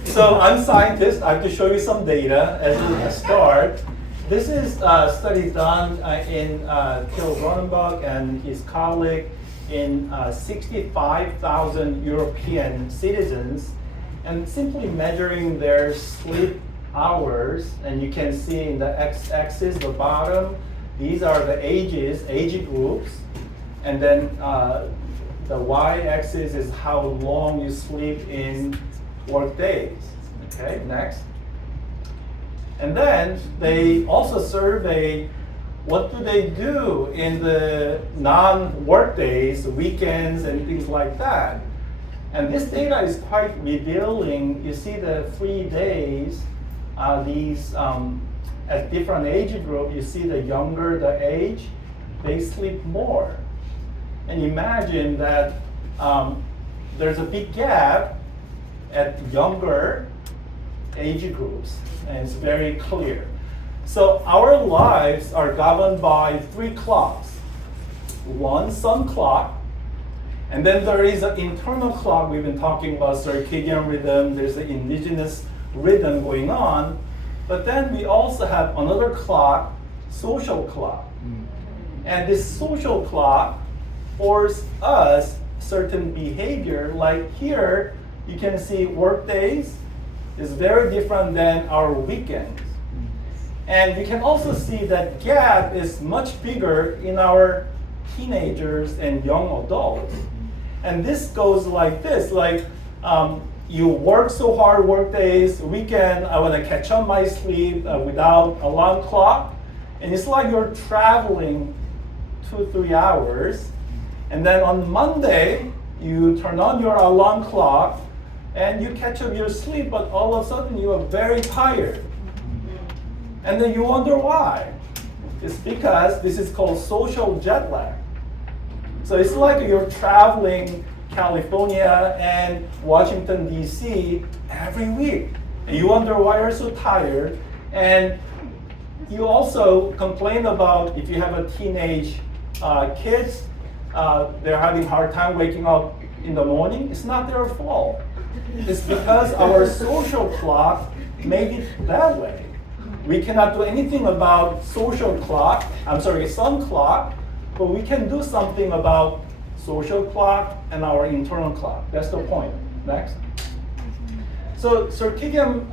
So I'm a scientist. I have to show you some data as a start. This is a study done in Till Ronenbach and his colleague in 65,000 European citizens, and simply measuring their sleep hours, and you can see in the x-axis, the bottom, these are the age groups, and then the y-axis is how long you sleep in work days. Okay, next. And then they also survey what do they do in the non-work days, weekends, and things like that. And this data is quite revealing. You see the 3 days, these at different age group, you see the younger the age, they sleep more. And imagine that there's a big gap at younger age groups, and it's very clear. So our lives are governed by 3 clocks. One sun clock, and then there is an internal clock. We've been talking about circadian rhythm. There's an indigenous rhythm going on. But then we also have another clock, social clock. And this social clock forces us certain behavior. Like here, you can see work days is very different than our weekends. And you can also see that gap is much bigger in our teenagers and young adults. And this goes like this, like you work so hard work days, weekend, I want to catch up my sleep without alarm clock. And it's like you're traveling 2-3 hours. And then on Monday, you turn on your alarm clock and you catch up your sleep, but all of a sudden you are very tired. And then you wonder why. It's because this is called social jet lag. So it's like you're traveling California and Washington, D.C. every week. And you wonder why you're so tired. And you also complain about if you have a teenage kids, they're having a hard time waking up in the morning. It's not their fault. It's because our social clock made it that way. We cannot do anything about social clock, sun clock, but we can do something about social clock and our internal clock. That's the point. Next. So circadian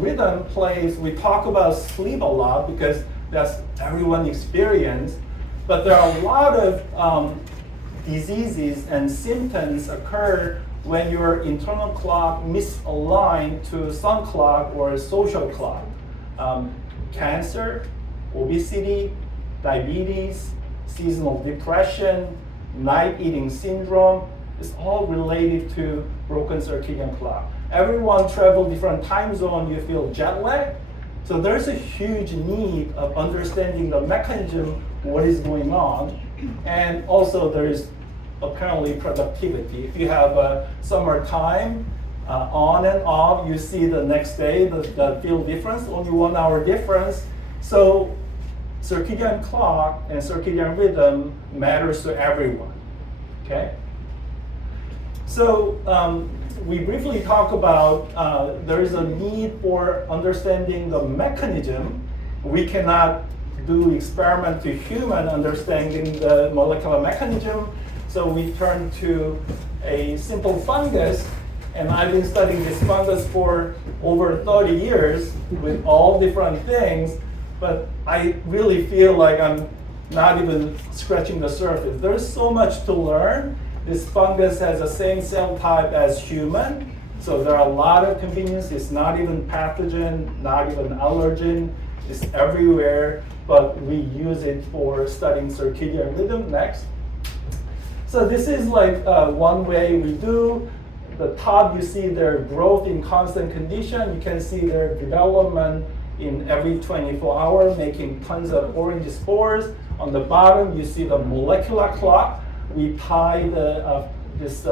rhythm plays, we talk about sleep a lot because that's everyone experience, but there are a lot of diseases and symptoms occur when your internal clock misaligned to sun clock or social clock. Cancer, obesity, diabetes, seasonal depression, night eating syndrome, is all related to broken circadian clock. Everyone travel different time zone, you feel jet lag. So there's a huge need of understanding the mechanism, what is going on. And also there is apparently productivity. If you have a summertime, on and off, you see the next day, the field difference, only 1 hour difference. So circadian clock and circadian rhythm matters to everyone, okay? So we briefly talk about there is a need for understanding the mechanism. We cannot do experiment to human understanding the molecular mechanism. So we turn to a simple fungus. And I've been studying this fungus for over 30 years with all different things, but I really feel like I'm not even scratching the surface. There's so much to learn. This fungus has the same cell type as human, so there are a lot of convenience. It's not even pathogen, not even allergen. It's everywhere, but we use it for studying circadian rhythm. Next. So this is like one way we do. The top, you see their growth in constant condition. You can see their development in every 24 hours, making tons of orange spores. On the bottom, you see the molecular clock. We tie this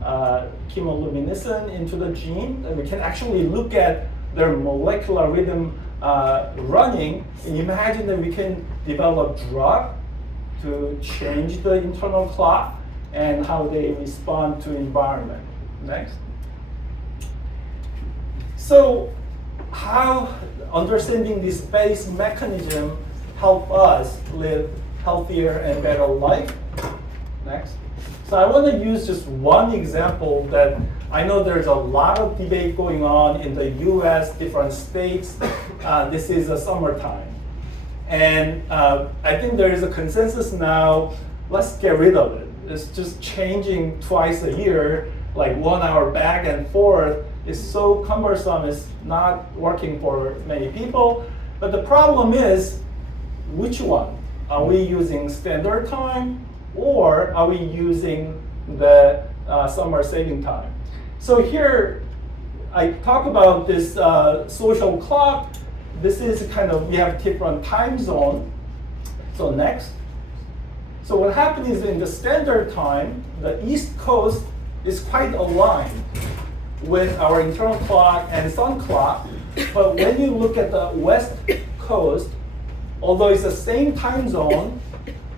chemoluminescence into the gene. And we can actually look at their molecular rhythm running. And imagine that we can develop drug to change the internal clock and how they respond to environment. Next. So how understanding this base mechanism help us live healthier and better life? Next. So I want to use just one example that I know there's a lot of debate going on in the US, different states. This is a summertime. And I think there is a consensus now, let's get rid of it. It's just changing twice a year. Like 1 hour back and forth is so cumbersome, it's not working for many people. But the problem is, which one? Are we using standard time or are we using the summer saving time. So here, I talk about this social clock. This is kind of, we have different time zone. So next. So what happens is in the standard time, the East Coast is quite aligned with our internal clock and sun clock. But when you look at the West Coast, although it's the same time zone,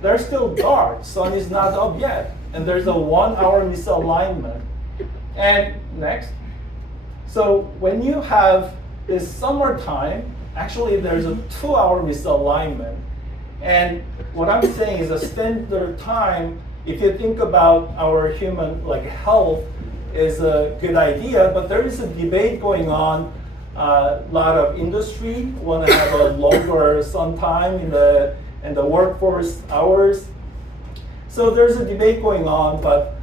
they're still dark. Sun is not up yet. And there's a 1 hour misalignment. And next. So when you have this summertime, actually there's a 2 hour misalignment. And what I'm saying is a standard time, if you think about our human health, is a good idea, but there is a debate going on. A lot of industry want to have a longer sun time in the workforce hours. So there's a debate going on, but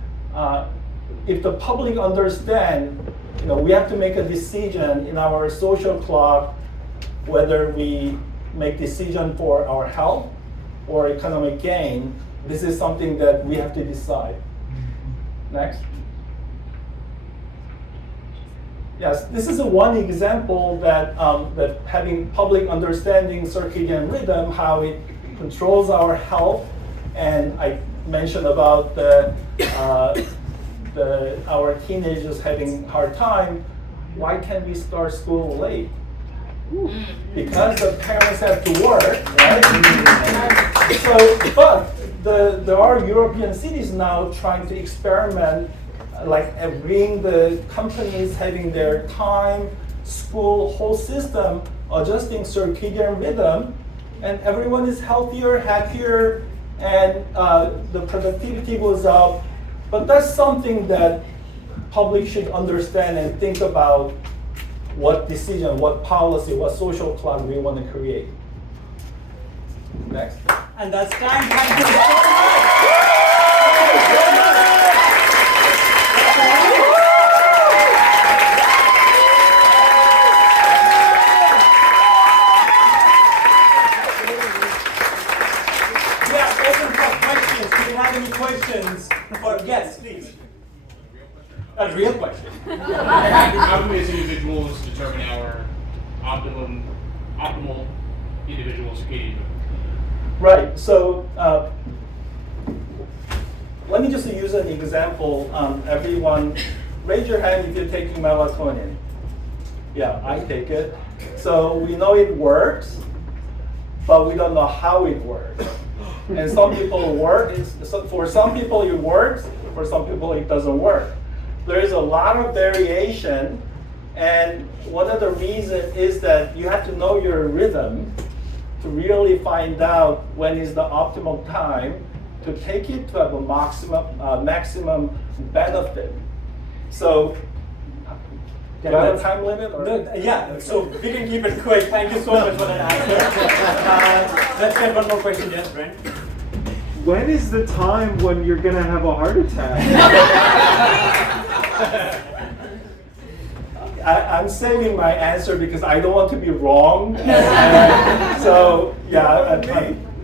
if the public understand, we have to make a decision in our social clock whether we make decision for our health or economic gain. This is something that we have to decide. Next. Yes, this is one example that having public understanding circadian rhythm, how it controls our health, and I mentioned about our teenagers having hard time. Why can't we start school late? Because the parents have to work, right? So, but there are European cities now trying to experiment, bring the companies having their time, school, whole system, adjusting circadian rhythm, and everyone is healthier, happier, and the productivity goes up. But that's something that public should understand and think about what decision, what policy, what social clock we want to create. Next. And that's time. Thank you so much. We are open for questions. Do you have any questions for guests, please? A real question. How do we as individuals determine our optimal individual circadian rhythm? Right. So let me just use an example. Everyone, raise your hand if you're taking melatonin. Yeah, I take it. So we know it works, but we don't know how it works. And some people for some people it works, for some people it doesn't work. There is a lot of variation, and one of the reasons is that you have to know your rhythm to really find out when is the optimal time to take it to have a maximum benefit. So, do you have a time limit? Yeah, so we can keep it quick. Thank you so much for that answer. Let's get one more question. Yes, Brent. When is the time when you're gonna have a heart attack? I'm saving my answer because I don't want to be wrong. So yeah,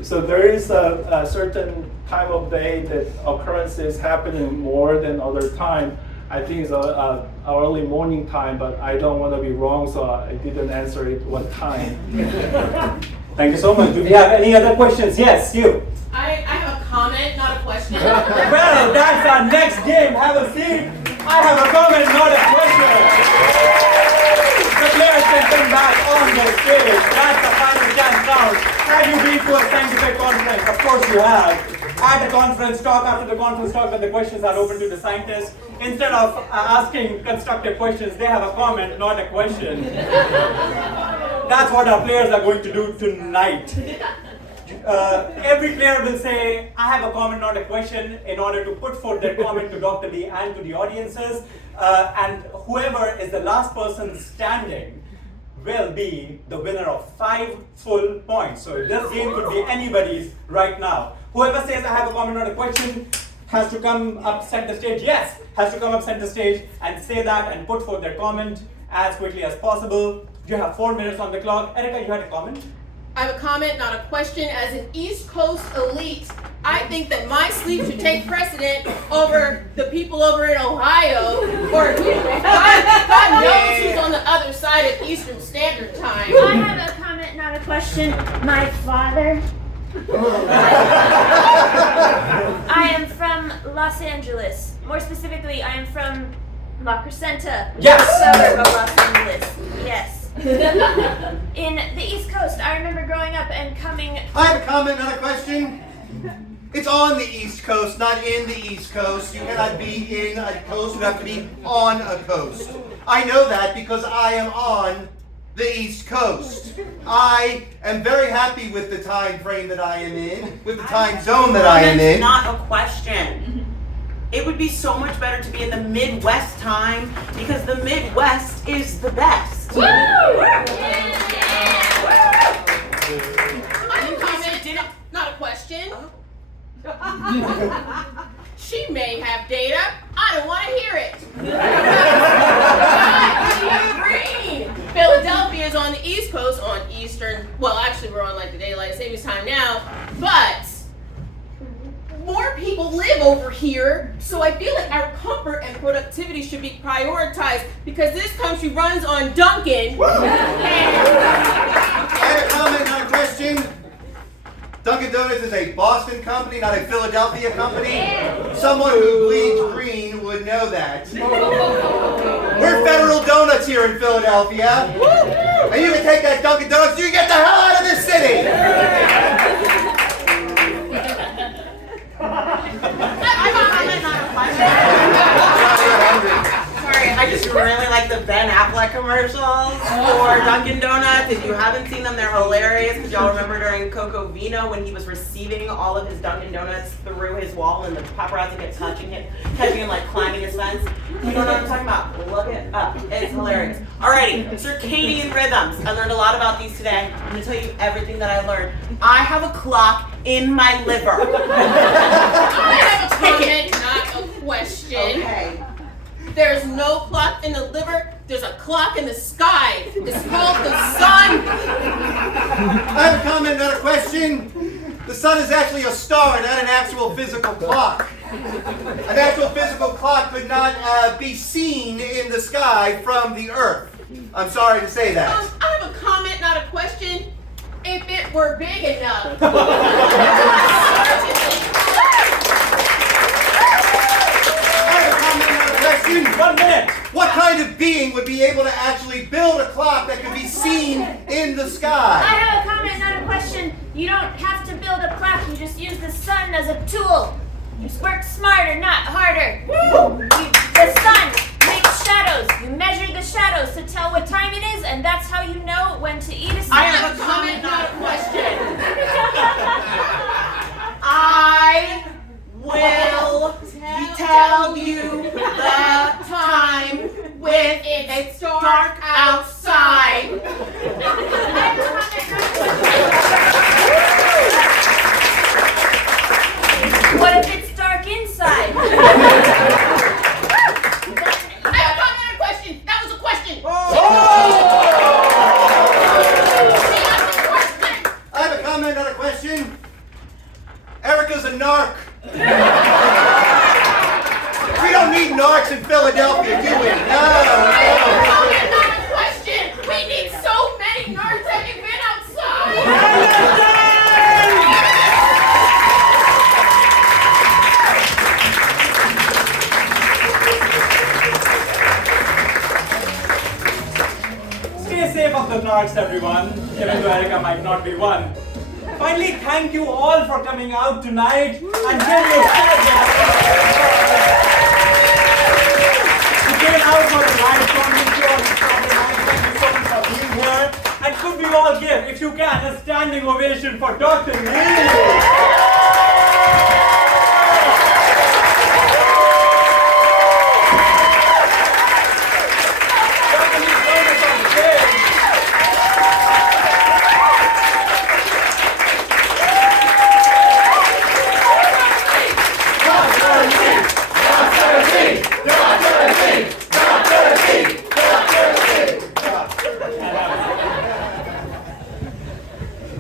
so there is a certain time of day that occurrences happening more than other time. I think it's a early morning time, but I don't want to be wrong, so I didn't answer it one time. Thank you so much. Do we have any other questions? Yes, you. I have a comment, not a question. Well, that's our next game. Have a seat. I have a comment, not a question. The players can come back on the stage. That's the final chance round. Have you been to a scientific conference? Of course you have. At the conference talk, after the conference talk, when the questions are open to the scientists, instead of asking constructive questions, they have a comment, not a question. That's what our players are going to do tonight. Every player will say, I have a comment, not a question, in order to put forth their comment to Dr. Lee and to the audiences. And whoever is the last person standing will be the winner of 5 full points. So this game could be anybody's right now. Whoever says, I have a comment, not a question, has to come up center stage. Yes, has to come up center stage and say that and put forth their comment as quickly as possible. You have 4 minutes on the clock. Erica, you had a comment? I have a comment, not a question. As an East Coast elite, I think that my sleep should take precedent over the people over in Ohio, or God knows who's on the other side of Eastern Standard Time. I have a comment, not a question. My father. I am from Los Angeles. More specifically, I am from La Crescenta, Yes! suburb of Los Angeles. Yes. In the East Coast, I remember growing up and coming. I have a comment, not a question. It's on the East Coast, not in the East Coast. You cannot be in a coast, you have to be on a coast. I know that because I am on the East Coast. I am very happy with the time frame that I am in, with the time zone that I am in. Not a question. It would be so much better to be in the Midwest time because the Midwest is the best. Woo! My comment, not a question. She may have data. I don't want to hear it. Green. Philadelphia is on the East Coast, on Eastern. Well, actually, we're on like the daylight savings time now, but more people live over here, so I feel like our comfort and productivity should be prioritized because this country runs on Dunkin'. I have a comment, not a question. Dunkin' Donuts is a Boston company, not a Philadelphia company. Someone who bleeds green would know that. We're Federal Donuts here in Philadelphia. And you can take that Dunkin' Donuts, you can get the hell out of this city! Sorry, I just really like the Ben Affleck commercials for Dunkin' Donuts. If you haven't seen them, they're hilarious. Because y'all remember during Coco Vino when he was receiving all of his Dunkin' Donuts through his wall and the paparazzi kept touching him, catching him like climbing his fence. You don't know what I'm talking about? Look it up. It's hilarious. Alrighty, circadian rhythms. I learned a lot about these today. I'm going to tell you everything that I learned. I have a clock in my liver. I have a comment, not a question. Okay. There's no clock in the liver. There's a clock in the sky. It's called the sun. I have a comment, not a question. The sun is actually a star, not an actual physical clock. An actual physical clock could not be seen in the sky from the earth. I'm sorry to say that. I have a comment, not a question. If it were big enough. Question. 1 minute. What kind of being would be able to actually build a clock that could be seen in the I sky? have a comment, not a question. You don't have to build a clock. You just use the sun as a tool. You work smarter, not harder. The sun makes shadows. You measure the shadows to tell what time it is, and that's how you know when to eat a snack. I have a comment, not a question. I will tell you the time when it's dark outside. What if it's dark inside? I have a comment, not a question. That was a question. I have a comment, not a question. Erica's a narc. We don't need narcs in Philadelphia, do we? No. Comment, not a question. We need so many nerds. Have you been outside? Stay safe of the narcs, everyone, even though Erica might not be one. Finally, thank you all for coming out tonight and give your You came out for the live comedy show on Friday night. Thank you so much for being here. And could we all give, if you can, a standing ovation for Dr. Lee?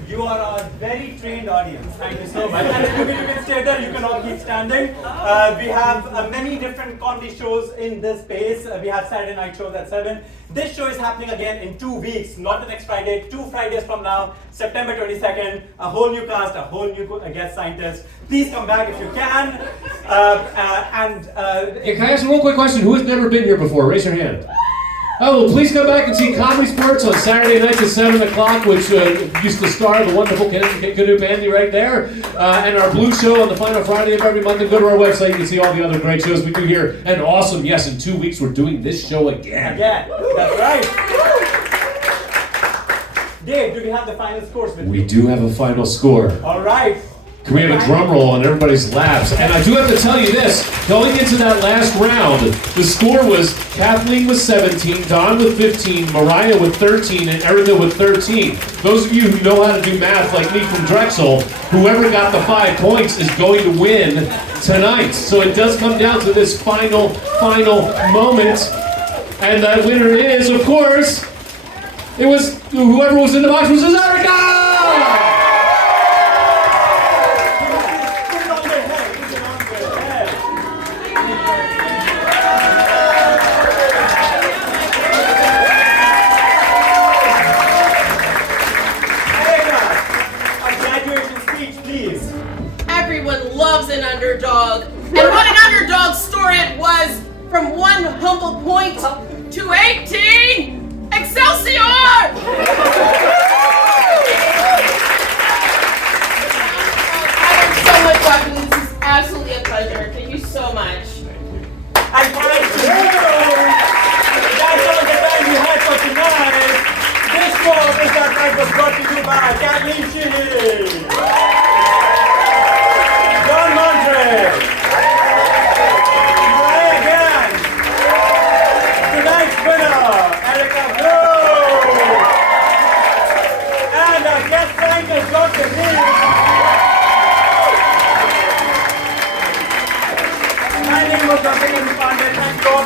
You are our very very trained audience. Thank you so much. And you can stay there. You can all keep standing. We have many different comedy shows in this space. We have Saturday night shows at 7. This show is happening again in 2 weeks, not the next Friday, 2 Fridays from now, September 22nd. A whole new cast, a whole new guest scientist. Please come back if you can. Hey, can I ask a real quick question? Who has never been here before? Raise your hand. Oh, well, please come back and see Comedy Sports on Saturday nights at 7 o'clock, which used to star the wonderful Kanu Pandey right there, and our Blue Show on the final Friday of every month. And go to our website, you can see all the other great shows we do here. And awesome, yes, in 2 weeks we're doing this show again. Again, that's right. Dave, do we have the final scores with you? We do have a final score. All right. Can we have a drum roll on everybody's laps? And I do have to tell you this, going into that last round, the score was Kathleen with 17, Don with 15, Mariah with 13, and Erica with 13. Those of you who know how to do math like me from Drexel, whoever got the 5 points is going to win tonight. So it does come down to this final moment. And that winner is, of course, it was whoever was in the box was Erica! An underdog, and what an underdog story it was, from 1 humble point to 18 Excelsior! I learned so much watching this. This is absolutely a pleasure. Thank you so much. And thank you! That's all the time we had for tonight. This show is that night was brought to you by Prateekshit. Mariah again. Tonight's winner, Erica Blue. And our guest scientist, Dr. Lee. My name was Dr. Pandey. Thank you all